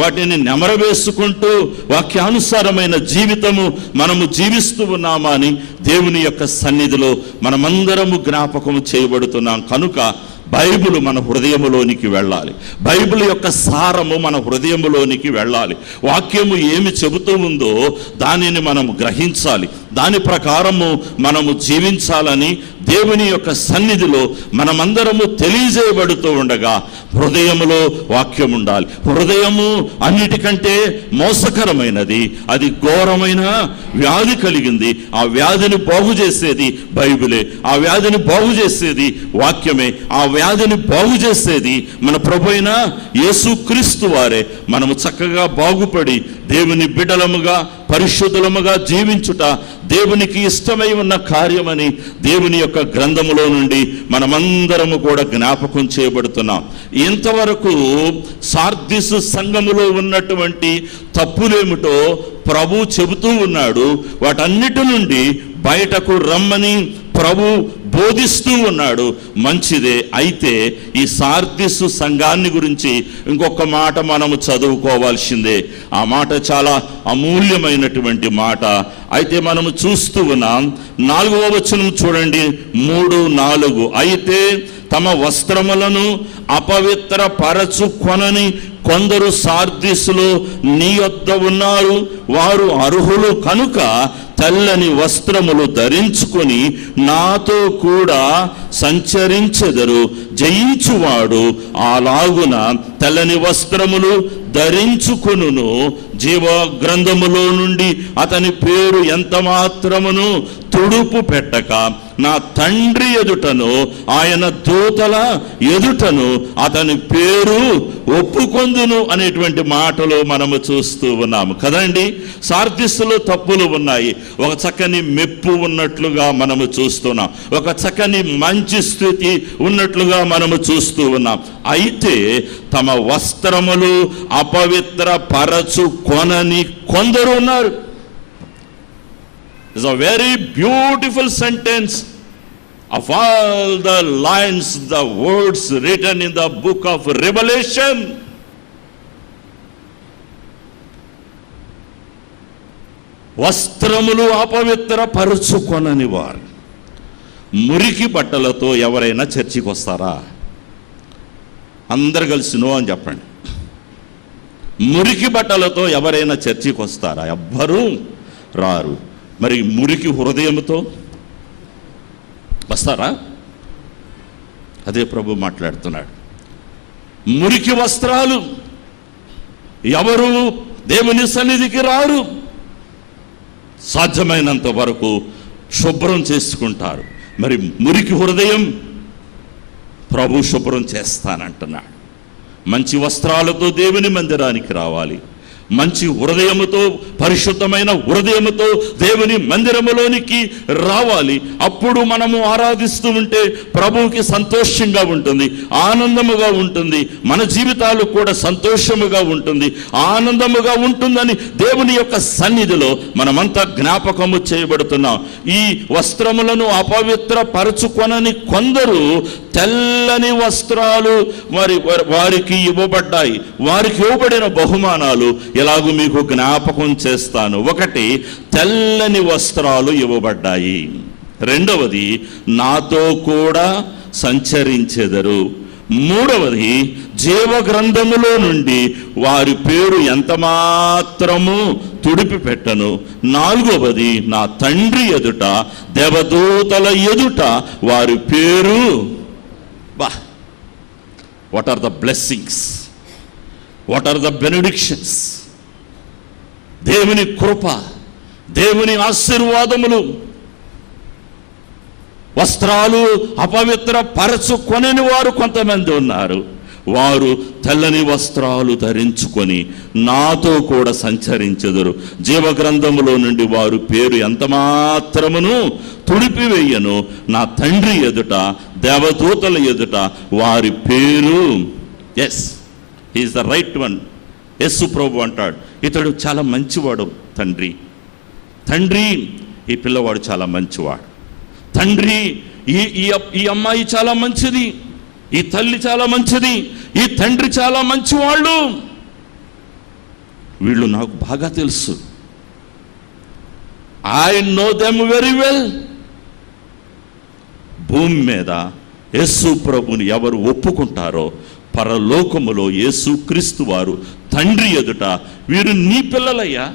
వాటిని నెమరవేసుకుంటూ వాక్యానుసారమైన జీవితము మనము జీవిస్తూ ఉన్నామా అని దేవుని యొక్క సన్నిధిలో మనమందరము జ్ఞాపకము చేయబడుతున్నాం. కనుక బైబిల్ మన హృదయములోనికి వెళ్ళాలి. బైబిల్ యొక్క సారము మన హృదయములోనికి వెళ్ళాలి. వాక్యము ఏమి చెబుతూ ఉందో దానిని మనము గ్రహించాలి, దాని ప్రకారము మనము జీవించాలని దేవుని యొక్క సన్నిధిలో మనమందరము తెలియజేయబడుతూ ఉండగా హృదయములో వాక్యం ఉండాలి. హృదయము అన్నిటికంటే మోసకరమైనది, అది ఘోరమైన వ్యాధి కలిగింది. ఆ వ్యాధిని బాగు చేసేది బైబిలే, ఆ వ్యాధిని బాగు చేసేది వాక్యమే, ఆ వ్యాధిని బాగు చేసేది మన ప్రభువైన యేసుక్రీస్తు వారే. మనము చక్కగా బాగుపడి దేవుని బిడ్డలముగా పరిశుద్ధులముగా జీవించుట దేవునికి ఇష్టమై ఉన్న కార్యమని దేవుని యొక్క గ్రంథములో నుండి మనమందరము కూడా జ్ఞాపకం చేయబడుతున్నాం. ఇంతవరకు సార్దిసు సంఘములో ఉన్నటువంటి తప్పులేమిటో ప్రభు చెబుతూ ఉన్నాడు. వాటన్నిటి నుండి బయటకు రమ్మని ప్రభు బోధిస్తూ ఉన్నాడు. మంచిదే. అయితే ఈ సార్దిసు సంఘాన్ని గురించి ఇంకొక మాట మనము చదువుకోవాల్సిందే. ఆ మాట చాలా అమూల్యమైనటువంటి మాట. అయితే మనము చూస్తూ ఉన్నాం. 4వ వచనం చూడండి, 3-4. అయితే తమ వస్త్రములను అపవిత్ర పరచుకొనని కొందరు సార్దిసులో నీ యొద్ద ఉన్నారు. వారు అర్హులు కనుక తెల్లని వస్త్రములు ధరించుకొని నాతో కూడా సంచరించెదరు. జయించువాడు అలాగున తెల్లని వస్త్రములు ధరించుకొనును. జీవ గ్రంథములో నుండి అతని పేరు ఎంత మాత్రమును తుడుపు పెట్టక నా తండ్రి ఎదుటను ఆయన దూతల ఎదుటను అతని పేరు ఒప్పుకొందును అనేటువంటి మాటలు మనము చూస్తూ ఉన్నాము కదండి. సార్దిస్సులో తప్పులు ఉన్నాయి. ఒక చక్కని మెప్పు ఉన్నట్లుగా మనము చూస్తున్నాం, ఒక చక్కని మంచి స్థితి ఉన్నట్లుగా మనము చూస్తూ ఉన్నాం. అయితే తమ వస్త్రములు అపవిత్ర పరచు కొనని కొందరు ఉన్నారు. It's a very beautiful sentence. Of all the lines, the words written in the book of Revelation, వస్త్రములు అపవిత్ర పరుచుకొనని వారు, మురికి బట్టలతో ఎవరైనా చర్చికి వస్తారా? అందరు కలిసి నో అని చెప్పండి. మురికి బట్టలతో ఎవరైనా చర్చికి వస్తారా? ఎవ్వరూ రారు. మరి మురికి హృదయంతో వస్తారా? అదే ప్రభు మాట్లాడుతున్నాడు. మురికి వస్త్రాలు ఎవరు దేవుని సన్నిధికి రారు. సాధ్యమైనంత వరకు శుభ్రం చేసుకుంటారు. మరి మురికి హృదయం ప్రభు శుభ్రం చేస్తానంటున్నాడు. మంచి వస్త్రాలతో దేవుని మందిరానికి రావాలి. మంచి హృదయముతో, పరిశుద్ధమైన హృదయముతో దేవుని మందిరములోనికి రావాలి. అప్పుడు మనము ఆరాధిస్తూ ఉంటే ప్రభువుకి సంతోషంగా ఉంటుంది, ఆనందముగా ఉంటుంది. మన జీవితాలు కూడా సంతోషముగా ఉంటుంది, ఆనందముగా ఉంటుందని దేవుని యొక్క సన్నిధిలో మనమంతా జ్ఞాపకము చేయబడుతున్నాం. ఈ వస్త్రములను అపవిత్రపరచుకొనని కొందరు తెల్లని వస్త్రాలు వారికి ఇవ్వబడ్డాయి. వారికి ఇవ్వబడిన బహుమానాలు ఎలాగూ మీకు జ్ఞాపకం చేస్తాను. ఒకటి, తెల్లని వస్త్రాలు ఇవ్వబడ్డాయి. రెండవది, నాతో కూడా సంచరించెదరు. మూడవది, జీవ గ్రంథములో నుండి వారి పేరు ఎంత మాత్రము తుడిపి పెట్టను. నాలుగవది, నా తండ్రి ఎదుట, దేవదూతల ఎదుట వారి పేరు. What are the blessings, what are the benedictions. దేవుని కృప, దేవుని ఆశీర్వాదములు. వస్త్రాలు అపవిత్ర పరచుకొనని వారు కొంతమంది ఉన్నారు. వారు తెల్లని వస్త్రాలు ధరించుకొని నాతో కూడా సంచరించెదరు. జీవగ్రంథములో నుండి వారు పేరు ఎంత మాత్రమును తుడిపివేయను. నా తండ్రి ఎదుట, దేవదూతల ఎదుట వారి పేరు. Yes, he's the right one. యేసు ప్రభు అంటాడు, ఇతడు చాలా మంచివాడు. తండ్రి ఈ పిల్లవాడు చాలా మంచివాడు. తండ్రి ఈ అమ్మాయి చాలా మంచిది, ఈ తల్లి చాలా మంచిది, ఈ తండ్రి చాలా మంచివాళ్ళు. వీళ్ళు నాకు బాగా తెలుసు. I know them very well. భూమి మీద యేసు ప్రభుని ఎవరు ఒప్పుకుంటారో పరలోకములో యేసుక్రీస్తు వారు తండ్రి ఎదుట, వీరు నీ పిల్లలయ్యా.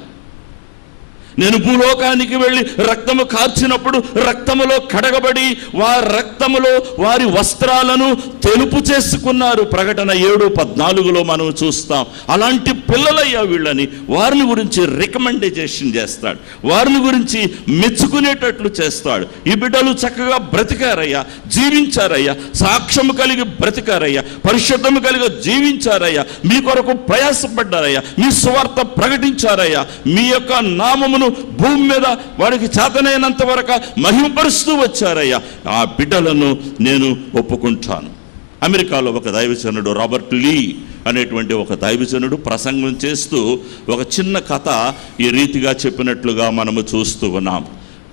నేను భూలోకానికి వెళ్ళి రక్తము కార్చినప్పుడు రక్తములో కడగబడి వారి రక్తములో వారి వస్త్రాలను తెలుపు చేసుకున్నారు. ప్రకటన 7:14 మనం చూస్తాం. అలాంటి పిల్లలయ్యా వీళ్ళని. వారిని గురించి రికమెండేషన్ చేస్తాడు, వారిని గురించి మెచ్చుకునేటట్లు చేస్తాడు. ఈ బిడ్డలు చక్కగా బ్రతికారయ్యా, జీవించారయ్యా, సాక్ష్యము కలిగి బ్రతికారయ్యా, పరిశుద్ధము కలిగి జీవించారయ్యా, మీ కొరకు ప్రయాసపడ్డారయ్యా, మీ సువార్త ప్రకటించారయ్యా, మీ యొక్క నామమును భూమి మీద వాడికి చేతనైనంత వరకు మహిమపరుస్తూ వచ్చారయ్యా. ఆ బిడ్డలను నేను ఒప్పుకుంటాను. అమెరికాలో ఒక దైవజనుడు, రాబర్ట్ లీ అనేటువంటి ఒక దైవజనుడు ప్రసంగం చేస్తూ ఒక చిన్న కథ ఈ రీతిగా చెప్పినట్లుగా మనము చూస్తూ ఉన్నాం.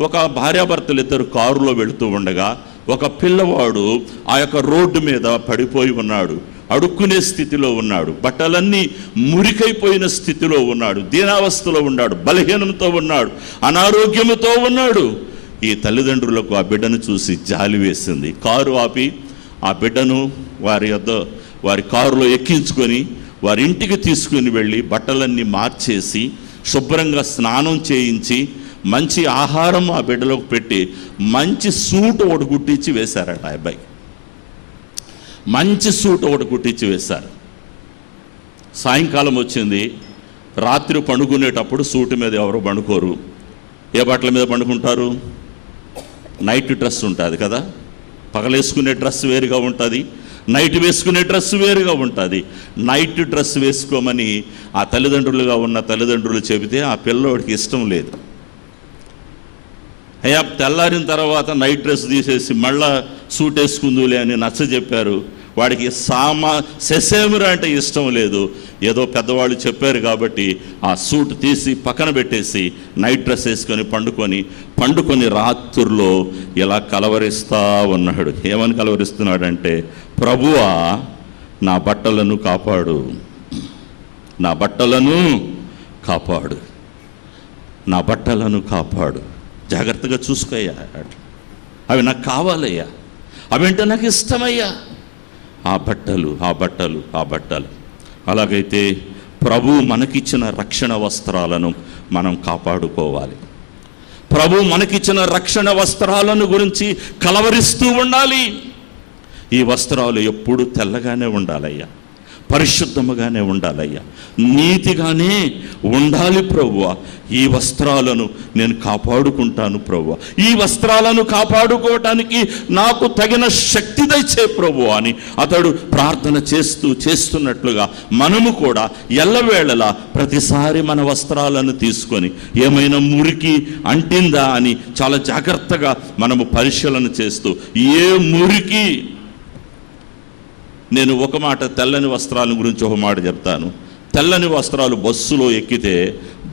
ఒక భార్యాభర్తలు ఇద్దరు కారులో వెళుతూ ఉండగా ఒక పిల్లవాడు ఆ యొక్క రోడ్డు మీద పడిపోయి ఉన్నాడు. అడుక్కునే స్థితిలో ఉన్నాడు, బట్టలన్నీ మురికైపోయిన స్థితిలో ఉన్నాడు, దీనావస్థలో ఉన్నాడు, బలహీనంతో ఉన్నాడు, అనారోగ్యముతో ఉన్నాడు. ఈ తల్లిదండ్రులకు ఆ బిడ్డను చూసి జాలి వేసింది. కారు ఆపి ఆ బిడ్డను వారి కారులో ఎక్కించుకొని వారి ఇంటికి తీసుకుని వెళ్ళి బట్టలన్నీ మార్చేసి శుభ్రంగా స్నానం చేయించి మంచి ఆహారం ఆ బిడ్డలోకి పెట్టి మంచి సూట్ ఒకటి కుట్టించి వేశారట. ఆ అబ్బాయి మంచి సూట్ ఒకటి కుట్టించి వేశారు. సాయంకాలం వచ్చింది. రాత్రి పండుకునేటప్పుడు సూటు మీద ఎవరు పండుకోరు. ఏ బట్టల మీద పండుకుంటారు? నైట్ డ్రెస్ ఉంటుంది కదా, పగలేసుకునే డ్రెస్ వేరుగా ఉంటుంది, నైట్ వేసుకునే డ్రెస్ వేరుగా ఉంటుంది. నైట్ డ్రెస్ వేసుకోమని ఆ తల్లిదండ్రులుగా ఉన్న తల్లిదండ్రులు చెబితే ఆ పిల్లోడికి ఇష్టం లేదు. అయ్యా తెల్లారిన తర్వాత నైట్ డ్రెస్ తీసేసి మళ్ళా సూట్ వేసుకుందులే అని నచ్చ చెప్పారు. వాడికి సెసేమిరా అంటే ఇష్టం లేదు. ఏదో పెద్దవాళ్ళు చెప్పారు కాబట్టి ఆ సూట్ తీసి పక్కన పెట్టేసి నైట్ డ్రెస్ వేసుకొని పండుకొని రాత్రుల్లో ఇలా కలవరిస్తూ ఉన్నాడు. ఏమని కలవరిస్తున్నాడంటే, ప్రభువా నా బట్టలను కాపాడు, నా బట్టలను కాపాడు, నా బట్టలను కాపాడు, జాగ్రత్తగా చూసుకోయ్యా. అవి నాకు కావాలయ్యా, అవంటే నాకు ఇష్టమయ్యా. ఆ బట్టలు ఆ బట్టలు ఆ బట్టలు. అలాగైతే ప్రభు మనకిచ్చిన రక్షణ వస్త్రాలను మనం కాపాడుకోవాలి. ప్రభు మనకిచ్చిన రక్షణ వస్త్రాలను గురించి కలవరిస్తూ ఉండాలి. ఈ వస్త్రాలు ఎప్పుడూ తెల్లగానే ఉండాలయ్యా, పరిశుద్ధముగానే ఉండాలయ్యా, నీతిగానే ఉండాలి ప్రభువా. ఈ వస్త్రాలను నేను కాపాడుకుంటాను ప్రభువా. ఈ వస్త్రాలను కాపాడుకోవటానికి నాకు తగిన శక్తి దయచే ప్రభువా అని అతడు ప్రార్థన చేస్తున్నట్లుగా మనము కూడా ఎల్లవేళలా ప్రతిసారి మన వస్త్రాలను తీసుకొని ఏమైనా మురికి అంటిందా అని చాలా జాగ్రత్తగా మనము పరిశీలన చేస్తూ, ఏ మురికి, నేను ఒక మాట తెల్లని వస్త్రాల గురించి ఒక మాట చెప్తాను. తెల్లని వస్త్రాలు బస్సులో ఎక్కితే,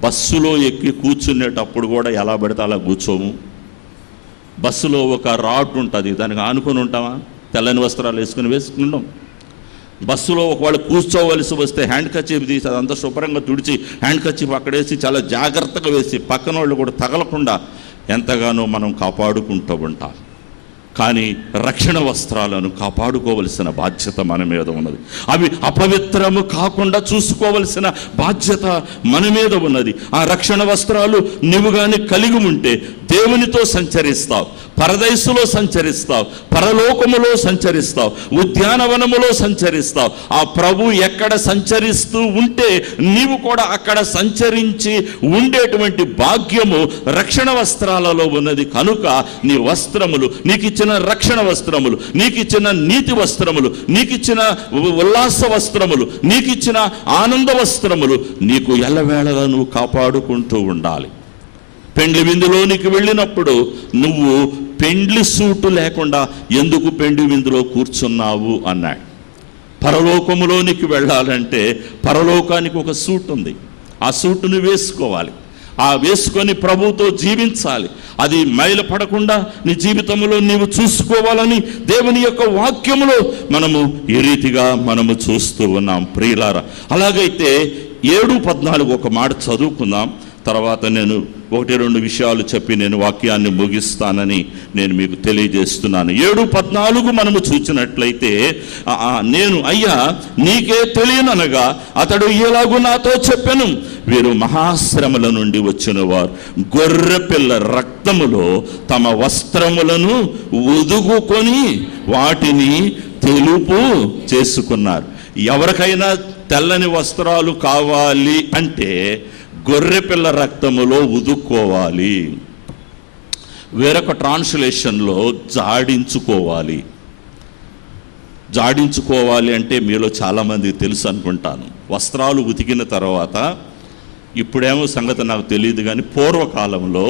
బస్సులో ఎక్కి కూర్చునేటప్పుడు కూడా ఎలా పడితే అలా కూర్చోము. బస్సులో ఒక రాడ్ ఉంటుంది, దానికి ఆనుకొని ఉంటామా? తెల్లని వస్త్రాలు వేసుకుంటాం. బస్సులో ఒకవేళ కూర్చోవలసి వస్తే హ్యాండ్ కర్చీఫ్ తీసి అదంతా శుభ్రంగా తుడిచి హ్యాండ్ కర్చీఫ్ అక్కడేసి చాలా జాగ్రత్తగా వేసి పక్కన వాళ్ళు కూడా తగలకుండా ఎంతగానో మనం కాపాడుకుంటూ ఉంటాం. కానీ రక్షణ వస్త్రాలను కాపాడుకోవలసిన బాధ్యత మన మీద ఉన్నది. అవి అపవిత్రము కాకుండా చూసుకోవలసిన బాధ్యత మన మీద ఉన్నది. ఆ రక్షణ వస్త్రాలు నీవు కానీ కలిగి ఉంటే దేవునితో సంచరిస్తావు, పరదైసులో సంచరిస్తావు, పరలోకములో సంచరిస్తావు, ఉద్యానవనములో సంచరిస్తావు. ఆ ప్రభు ఎక్కడ సంచరిస్తూ ఉంటే నీవు కూడా అక్కడ సంచరించి ఉండేటువంటి భాగ్యము రక్షణ వస్త్రాలలో ఉన్నది. కనుక నీ వస్త్రములు, నీకు ఇచ్చిన రక్షణ వస్త్రములు, నీకు ఇచ్చిన నీతి వస్త్రములు, నీకు ఇచ్చిన ఉల్లాస వస్త్రములు, నీకు ఇచ్చిన ఆనంద వస్త్రములు నీకు ఎల్లవేళలా నువ్వు కాపాడుకుంటూ ఉండాలి. పెండ్లి విందులోనికి వెళ్ళినప్పుడు నువ్వు పెండ్లి సూటు లేకుండా ఎందుకు పెండ్లి విందులో కూర్చున్నావు అన్నాడు. పరలోకములోనికి వెళ్ళాలంటే పరలోకానికి ఒక సూట్ ఉంది, ఆ సూటును వేసుకోవాలి. ఆ వేసుకొని ప్రభువుతో జీవించాలి. అది మైలపడకుండా నీ జీవితంలో నీవు చూసుకోవాలని దేవుని యొక్క వాక్యములో మనము ఈ రీతిగా మనము చూస్తూ ఉన్నాం ప్రియులారా. అలాగైతే 7:14 ఒక మాట చదువుకుందాం. తర్వాత నేను 1-2 విషయాలు చెప్పి నేను వాక్యాన్ని ముగిస్తానని నేను మీకు తెలియజేస్తున్నాను. 7:14 మనము చూసినట్లయితే, నేను అయ్యా నీకే తెలియననగా అతడు ఎలాగూ నాతో చెప్పెను, వీరు మహాశ్రమల నుండి వచ్చిన వారు గొర్రెపిల్ల రక్తములో తమ వస్త్రములను ఉదుగుకొని వాటిని తెలుపు చేసుకున్నారు. ఎవరికైనా తెల్లని వస్త్రాలు కావాలి అంటే గొర్రెపిల్ల రక్తములో ఉదుక్కోవాలి. వేరొక ట్రాన్స్లేషన్లో జాడించుకోవాలి. జాడించుకోవాలి అంటే మీలో చాలామందికి తెలుసు అనుకుంటాను. వస్త్రాలు ఉతికిన తర్వాత, ఇప్పుడేమో సంగతి నాకు తెలియదు కానీ పూర్వకాలంలో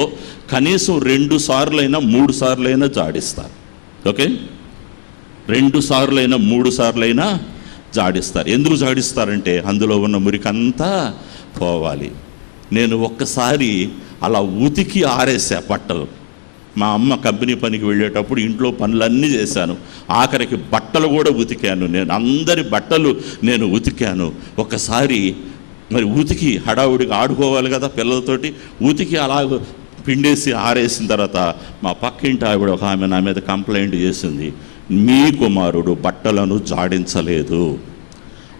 కనీసం 2 సార్లైనా 3 సార్లైనా జాడిస్తారు. ఓకే, 2 సార్లైనా 3 సార్లైనా జాడిస్తారు. ఎందుకు జాడిస్తారంటే అందులో ఉన్న మురికంతా పోవాలి. నేను ఒక్కసారి అలా ఉతికి ఆరేసా బట్టలు. మా అమ్మ కంపెనీ పనికి వెళ్ళేటప్పుడు ఇంట్లో పనులన్నీ చేశాను, ఆఖరికి బట్టలు కూడా ఉతికాను. నేను అందరి బట్టలు నేను ఉతికాను. ఒకసారి మరి ఉతికి హడావుడిగా ఆడుకోవాలి కదా పిల్లలతోటి, ఉతికి అలాగ పిండేసి ఆరేసిన తర్వాత మా పక్కింటి ఆవిడ ఒక ఆమె నా మీద కంప్లైంట్ చేసింది, మీ కుమారుడు బట్టలను జాడించలేదు.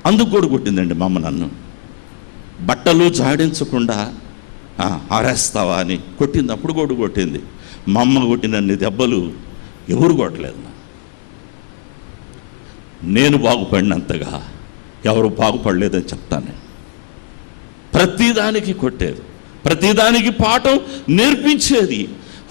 అందుకు కూడా కొట్టిందండి మా అమ్మ నన్ను. బట్టలు జాడించకుండా ఆరేస్తావా అని కొట్టింది. అప్పుడు కూడా కొట్టింది. మా అమ్మ కొట్టినన్ని దెబ్బలు ఎవరు కొట్టలేదు. నేను బాగుపడినంతగా ఎవరు బాగుపడలేదని చెప్తాను. ప్రతిదానికి కొట్టేది, ప్రతిదానికి పాఠం నేర్పించేది.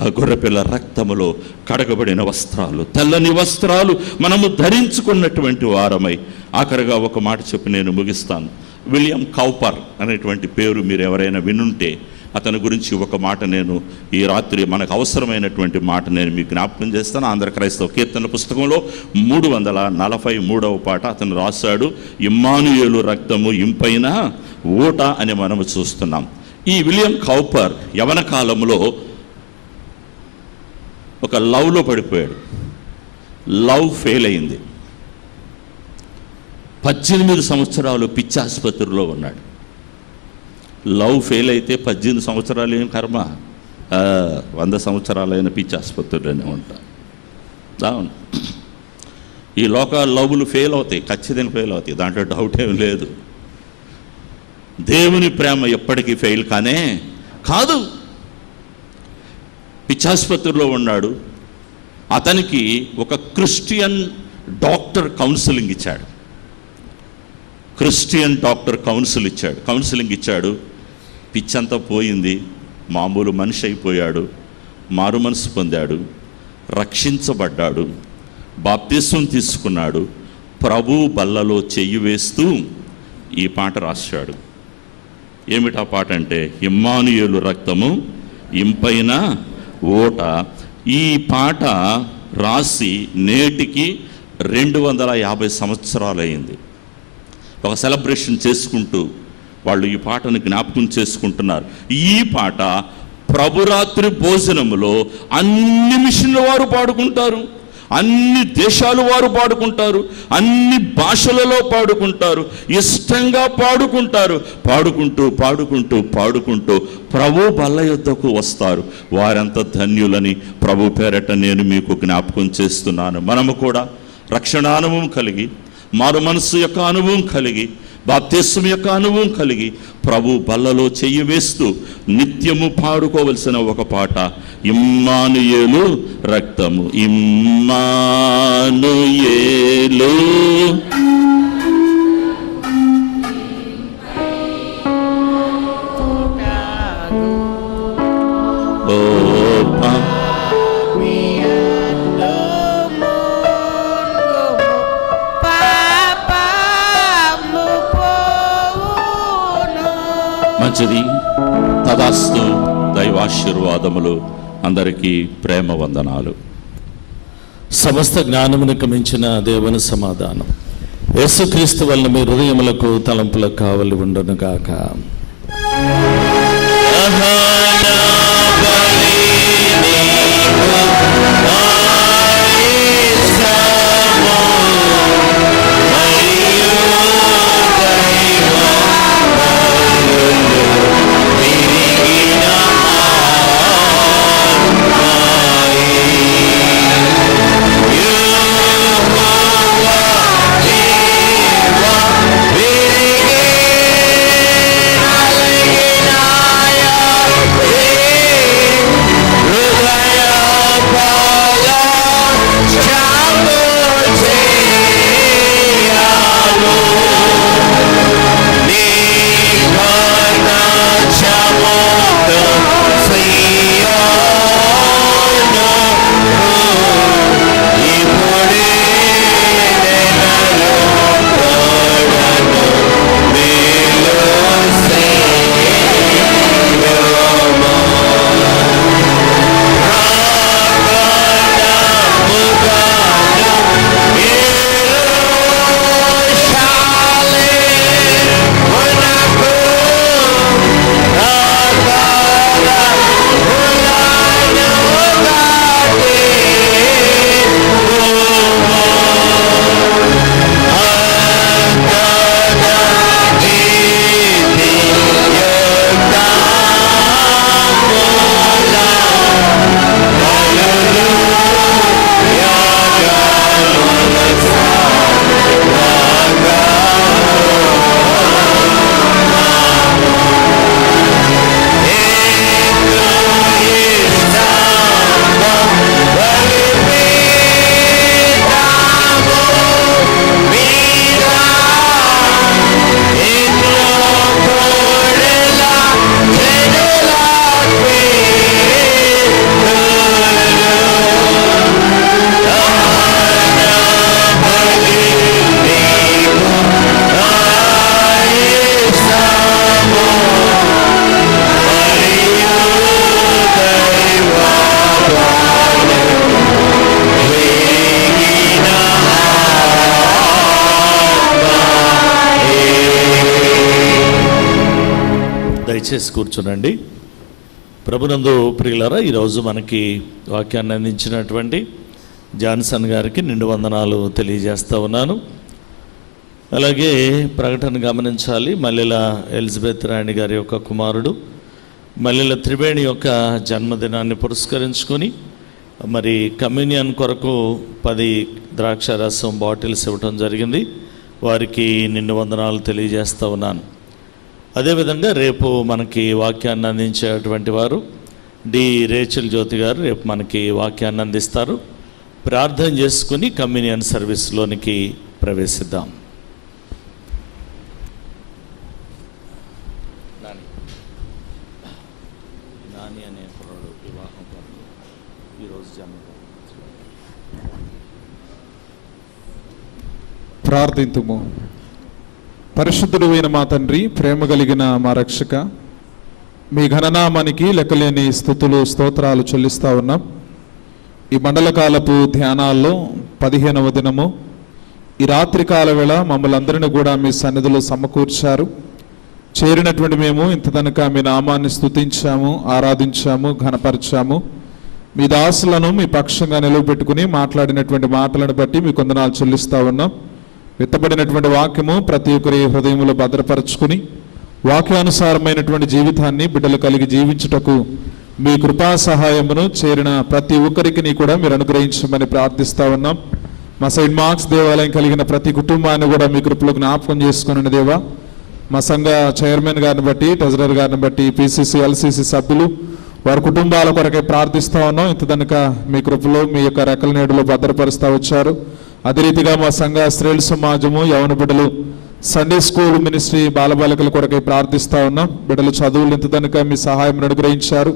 ఆ గొర్రెపిల్ల రక్తములో కడగబడిన వస్త్రాలు, తెల్లని వస్త్రాలు మనము ధరించుకున్నటువంటి వారమై. ఆఖరిగా ఒక మాట చెప్పి నేను ముగిస్తాను. విలియం కౌపర్ అనేటువంటి పేరు మీరు ఎవరైనా వినుంటే అతని గురించి ఒక మాట నేను ఈ రాత్రి మనకు అవసరమైనటువంటి మాట నేను మీకు జ్ఞాపకం చేస్తాను. ఆంధ్ర క్రైస్తవ కీర్తన పుస్తకంలో 343వ పాట అతను రాశాడు. ఇమ్మానుయేలు రక్తము ఇంపైన ఊట అని మనము చూస్తున్నాం. ఈ విలియం కౌపర్ యవన కాలంలో ఒక లవ్లో పడిపోయాడు. లవ్ ఫెయిల్ అయింది. 18 సంవత్సరాలు పిచ్చి ఆసుపత్రిలో ఉన్నాడు. లవ్ ఫెయిల్ అయితే 18 సంవత్సరాలు ఏం కర్మ, 100 సంవత్సరాలైన పిచ్చి ఆసుపత్రిలోనే ఉంటా. అవును, ఈ లోక లవ్లు ఫెయిల్ అవుతాయి, ఖచ్చితంగా ఫెయిల్ అవుతాయి, దాంట్లో డౌట్ ఏం లేదు. దేవుని ప్రేమ ఎప్పటికీ ఫెయిల్ కానే కాదు. పిచ్చాసుపత్రిలో ఉన్నాడు, అతనికి ఒక క్రిస్టియన్ డాక్టర్ కౌన్సిలింగ్ ఇచ్చాడు. క్రిస్టియన్ డాక్టర్ కౌన్సిలింగ్ ఇచ్చాడు. పిచ్చంతా పోయింది, మామూలు మనిషి అయిపోయాడు, మారు మనసు పొందాడు, రక్షించబడ్డాడు, బాప్తిస్మం తీసుకున్నాడు. ప్రభు బల్లలో చెయ్యి వేస్తూ ఈ పాట రాశాడు. ఏమిటా పాట అంటే, ఇమ్మానుయేలు రక్తము ఇంపైన ఓట. ఈ పాట రాసి నేటికి 250 సంవత్సరాలైంది. ఒక సెలబ్రేషన్ చేసుకుంటూ వాళ్ళు ఈ పాటను జ్ఞాపకం చేసుకుంటున్నారు. ఈ పాట ప్రభురాత్రి భోజనములో అన్ని మిషన్ల వారు పాడుకుంటారు, అన్ని దేశాల వారు పాడుకుంటారు, అన్ని భాషలలో పాడుకుంటారు, ఇష్టంగా పాడుకుంటారు. పాడుకుంటూ ప్రభు బల్ల యొద్దకు వస్తారు. వారంత ధన్యులని ప్రభు పేరట నేను మీకు జ్ఞాపకం చేస్తున్నాను. మనము కూడా రక్షణ అనుభవం కలిగి, మారు మనస్సు యొక్క అనుభవం కలిగి, బాప్తిస్మం యొక్క అనుభవం కలిగి ప్రభు బల్లలో చెయ్యి వేస్తూ నిత్యము పాడుకోవలసిన ఒక పాట, ఇమ్మానుయేలు రక్తము. ఇమ్మానుయేలు మంచిది. తదాస్తు. దైవాశీర్వాదములు. అందరికీ ప్రేమ వందనాలు. సమస్త జ్ఞానమునకు మించిన దేవుని సమాధానం యేసుక్రీస్తు వలన మీ హృదయములకు తలంపులకు కావలి ఉండును గాక. దయచేసి కూర్చునండి. ప్రభునందు ప్రియులారా, ఈరోజు మనకి వాక్యాన్ని అందించినటువంటి జాన్సన్ గారికి నిండు వందనాలు తెలియజేస్తూ ఉన్నాను. అలాగే ప్రకటన గమనించాలి. మల్లెల ఎలిజబెత్ రాణి గారి యొక్క కుమారుడు మల్లెల త్రివేణి యొక్క జన్మదినాన్ని పురస్కరించుకొని మరి కమ్యూనియన్ కొరకు 10 ద్రాక్ష రసం బాటిల్స్ ఇవ్వటం జరిగింది. వారికి నిండు వందనాలు తెలియజేస్తూ ఉన్నాను. అదేవిధంగా రేపు మనకి వాక్యాన్ని అందించేటువంటి వారు డి రేచల్ జ్యోతి గారు రేపు మనకి వాక్యాన్ని అందిస్తారు. ప్రార్థన చేసుకుని కమ్యూనియన్ సర్వీస్లోనికి ప్రవేశిద్దాం. ప్రార్థింతుము. పరిశుద్ధుడు అయిన మా తండ్రి, ప్రేమ కలిగిన మా రక్షక, మీ ఘననామానికి లెక్కలేని స్తుతులు స్తోత్రాలు చెల్లిస్తూ ఉన్నాం. ఈ మండలకాలపు ధ్యానాల్లో 15వ దినము ఈ రాత్రి కాల వేళ మమ్మల్ని అందరినీ కూడా మీ సన్నిధిలో సమకూర్చారు. చేరినటువంటి మేము ఇంతదనక మీ నామాన్ని స్తుతించాము, ఆరాధించాము, ఘనపరిచాము. మీ దాసులను మీ పక్షంగా నిలవబెట్టుకుని మాట్లాడినటువంటి మాటలను బట్టి మీ వందనాలు చెల్లిస్తూ ఉన్నాం. విత్తబడినటువంటి వాక్యము ప్రతి ఒక్కరి హృదయములో భద్రపరచుకుని వాక్యానుసారమైనటువంటి జీవితాన్ని బిడ్డలు కలిగి జీవించుటకు మీ కృపా సహాయమును చేరిన ప్రతి ఒక్కరికి కూడా మీరు అనుగ్రహించమని ప్రార్థిస్తూ ఉన్నాం. మా సెయింట్ మార్క్స్ దేవాలయం కలిగిన ప్రతి కుటుంబాన్ని కూడా మీ కృపలో జ్ఞాపకం చేసుకుని దేవా, మా సంఘ చైర్మన్ గారిని బట్టి, ట్రెజరర్ గారిని బట్టి, పిసిసి ఎల్సిసి సభ్యులు వారి కుటుంబాల కొరకే ప్రార్థిస్తూ ఉన్నాం. ఇంత కనుక మీ కృపలో మీ యొక్క రెక్కల నీడలో భద్రపరుస్తూ వచ్చారు. అదే రీతిగా మా సంఘ స్త్రీల సమాజము, యవన బిడ్డలు, సండే స్కూల్ మినిస్ట్రీ, బాలబాలికల కొరకై ప్రార్థిస్తూ ఉన్నాం. బిడ్డలు చదువులు ఇంత కనుక మీ సహాయం అనుగ్రహించారు.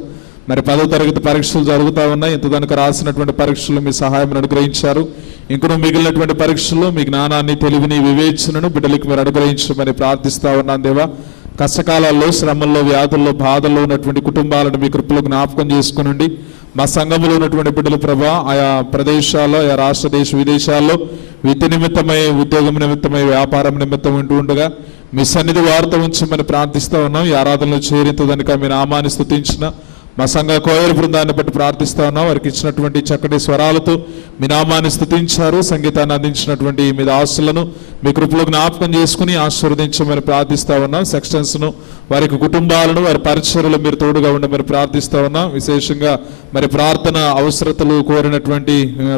మరి 10వ తరగతి పరీక్షలు జరుగుతూ ఉన్నాయి. ఇంత కనుక రాసినటువంటి పరీక్షలు మీ సహాయం అనుగ్రహించారు. ఇంకనూ మిగిలినటువంటి పరీక్షలు మీ జ్ఞానాన్ని, తెలివిని, వివేచనను బిడ్డలకు మీరు అనుగ్రహించమని ప్రార్థిస్తూ ఉన్నాను దేవా. కష్టకాలాల్లో, శ్రమల్లో, వ్యాధుల్లో, బాధల్లో ఉన్నటువంటి కుటుంబాలను మీ కృపలో జ్ఞాపకం చేసుకునండి. మా సంఘంలో ఉన్నటువంటి బిడ్డలు ప్రభా, ఆయా ప్రదేశాల్లో, ఆయా రాష్ట్ర దేశ విదేశాల్లో విద్య నిమిత్తమై, ఉద్యోగం నిమిత్తమై, వ్యాపారం నిమిత్తం ఉంటూ ఉండగా మీ సన్నిధి వార్త ఉంచమని ప్రార్థిస్తూ ఉన్నాం. ఈ ఆరాధనలో చేరింతదనుక మీ నామాన్ని స్తుతించిన మా సంఘ కోయర్ బృందాన్ని బట్టి ప్రార్థిస్తా ఉన్నాం. వారికి ఇచ్చినటువంటి చక్కటి స్వరాలతో మీ నామాన్ని స్తుతించారు. సంగీతాన్ని అందించినటువంటి మీ దాసులను మీ కృపలో జ్ఞాపకం చేసుకుని ఆశీర్వదించమని ప్రార్థిస్తా ఉన్నాం. సెక్షన్స్ను, వారికి కుటుంబాలను, వారి పరిచర్యలు మీరు తోడుగా ఉండమని ప్రార్థిస్తా ఉన్నాం. విశేషంగా మరి ప్రార్థన అవసరతలు కోరినటువంటి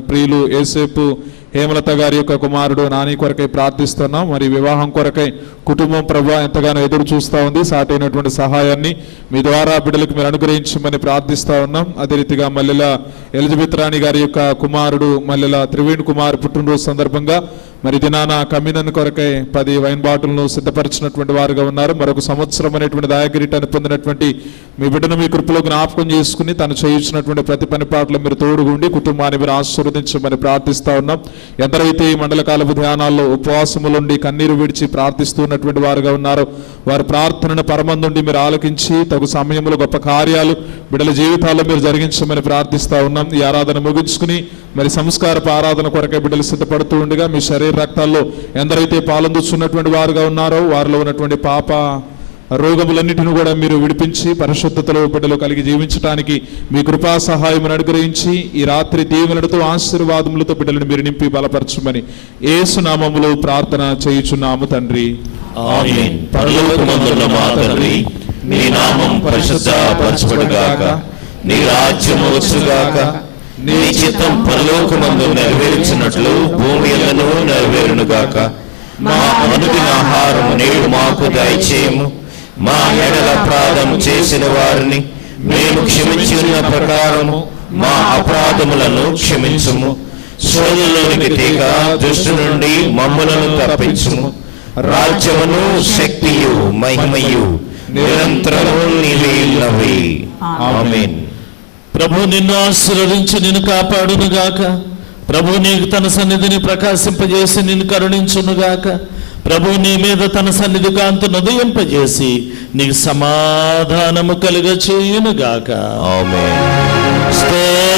ప్రియులు ఏసేపు హేమలత గారి యొక్క కుమారుడు నాని కొరకై ప్రార్థిస్తున్నాం. మరి వివాహం కొరకై కుటుంబం ప్రభా ఎంతగానో ఎదురు చూస్తూ ఉంది. సాటైనటువంటి సహాయాన్ని మీ ద్వారా బిడ్డలకు మీరు అనుగ్రహించమని ప్రార్థిస్తా ఉన్నాం. అదే రీతిగా మల్లెల ఎలిజబెత్ రాణి గారి యొక్క కుమారుడు మల్లెల త్రివేణి కుమార్ పుట్టినరోజు సందర్భంగా మరి దినాన కమ్యూనియన్ కొరకై 10 వైన్ బాటిల్ను సిద్ధపరిచినటువంటి వారుగా ఉన్నారు. మరొక సంవత్సరం అనేటువంటి దయాకిరీటాన్ని పొందినటువంటి మీ బిడ్డను మీ కృపలో జ్ఞాపకం చేసుకుని తను చేయించినటువంటి ప్రతి పని పాటలు మీరు తోడుగుండి కుటుంబాన్ని మీరు ఆశీర్వదించమని ప్రార్థిస్తా ఉన్నాం. ఎందరైతే ఈ మండలకాలపు ధ్యానాల్లో ఉపవాసములుండి కన్నీరు విడిచి ప్రార్థిస్తున్నటువంటి వారుగా ఉన్నారు, వారి ప్రార్థనను పరమందుండి మీరు ఆలకించి తగు సమయంలో గొప్ప కార్యాలు బిడ్డల జీవితాల్లో మీరు జరిగించమని ప్రార్థిస్తా ఉన్నాం. ఈ ఆరాధన ముగించుకుని మరి సంస్కారపు ఆరాధన కొరకై బిడ్డలు సిద్ధపడుతూ ఉండగా మీ శరీర రక్తాల్లో ఎందరైతే పాల్గొందుతున్నటువంటి వారుగా ఉన్నారో వారిలో ఉన్నటువంటి పాప రోగములన్నిటిని కూడా మీరు విడిపించి పరిశుద్ధతలో బిడ్డలు కలిగి జీవించడానికి మీ కృపా సహాయం అనుగ్రహించి ఈ రాత్రి దీవెనలతో ఆశీర్వాదములతో బిడ్డలను మీరు నింపి బలపరచమని యేసు నామములో ప్రార్థన చేయుచున్నాము తండ్రి. ఆమేన్. పరలోకమందున్న మా తండ్రి, నీ నామం పరిశుద్ధపరచబడుగాక, నీ రాజ్యము వచ్చుగాక, నీ చిత్తం పరలోకమందు నెరవేర్చినట్లు భూమి యందును నెరవేరునుగాక. మా అనుదిన ఆహారము నేడు మాకు దయచేయము. మా ఎడల అపరాధం చేసిన వారిని మేము క్షమించి ఉన్న ప్రకారము మా అపరాధములను క్షమించుము. శోధనలోనికి తీగ దుష్టు నుండి మమ్ములను తప్పించుము. రాజ్యమును, శక్తియు, మహిమయు నిరంతరము నీవే ఉన్నవి. ఆమేన్. ప్రభు నిన్ను ఆశీర్వదించి నిన్ను కాపాడునుగాక. ప్రభు నీకు తన సన్నిధిని ప్రకాశింపజేసి నిన్ను కరుణించునుగాక. ప్రభు నీ మీద తన సన్నిధి కాంతును ఉదయింపజేసి నీకు సమాధానము కలుగ చేయునుగాక. ఆమేన్.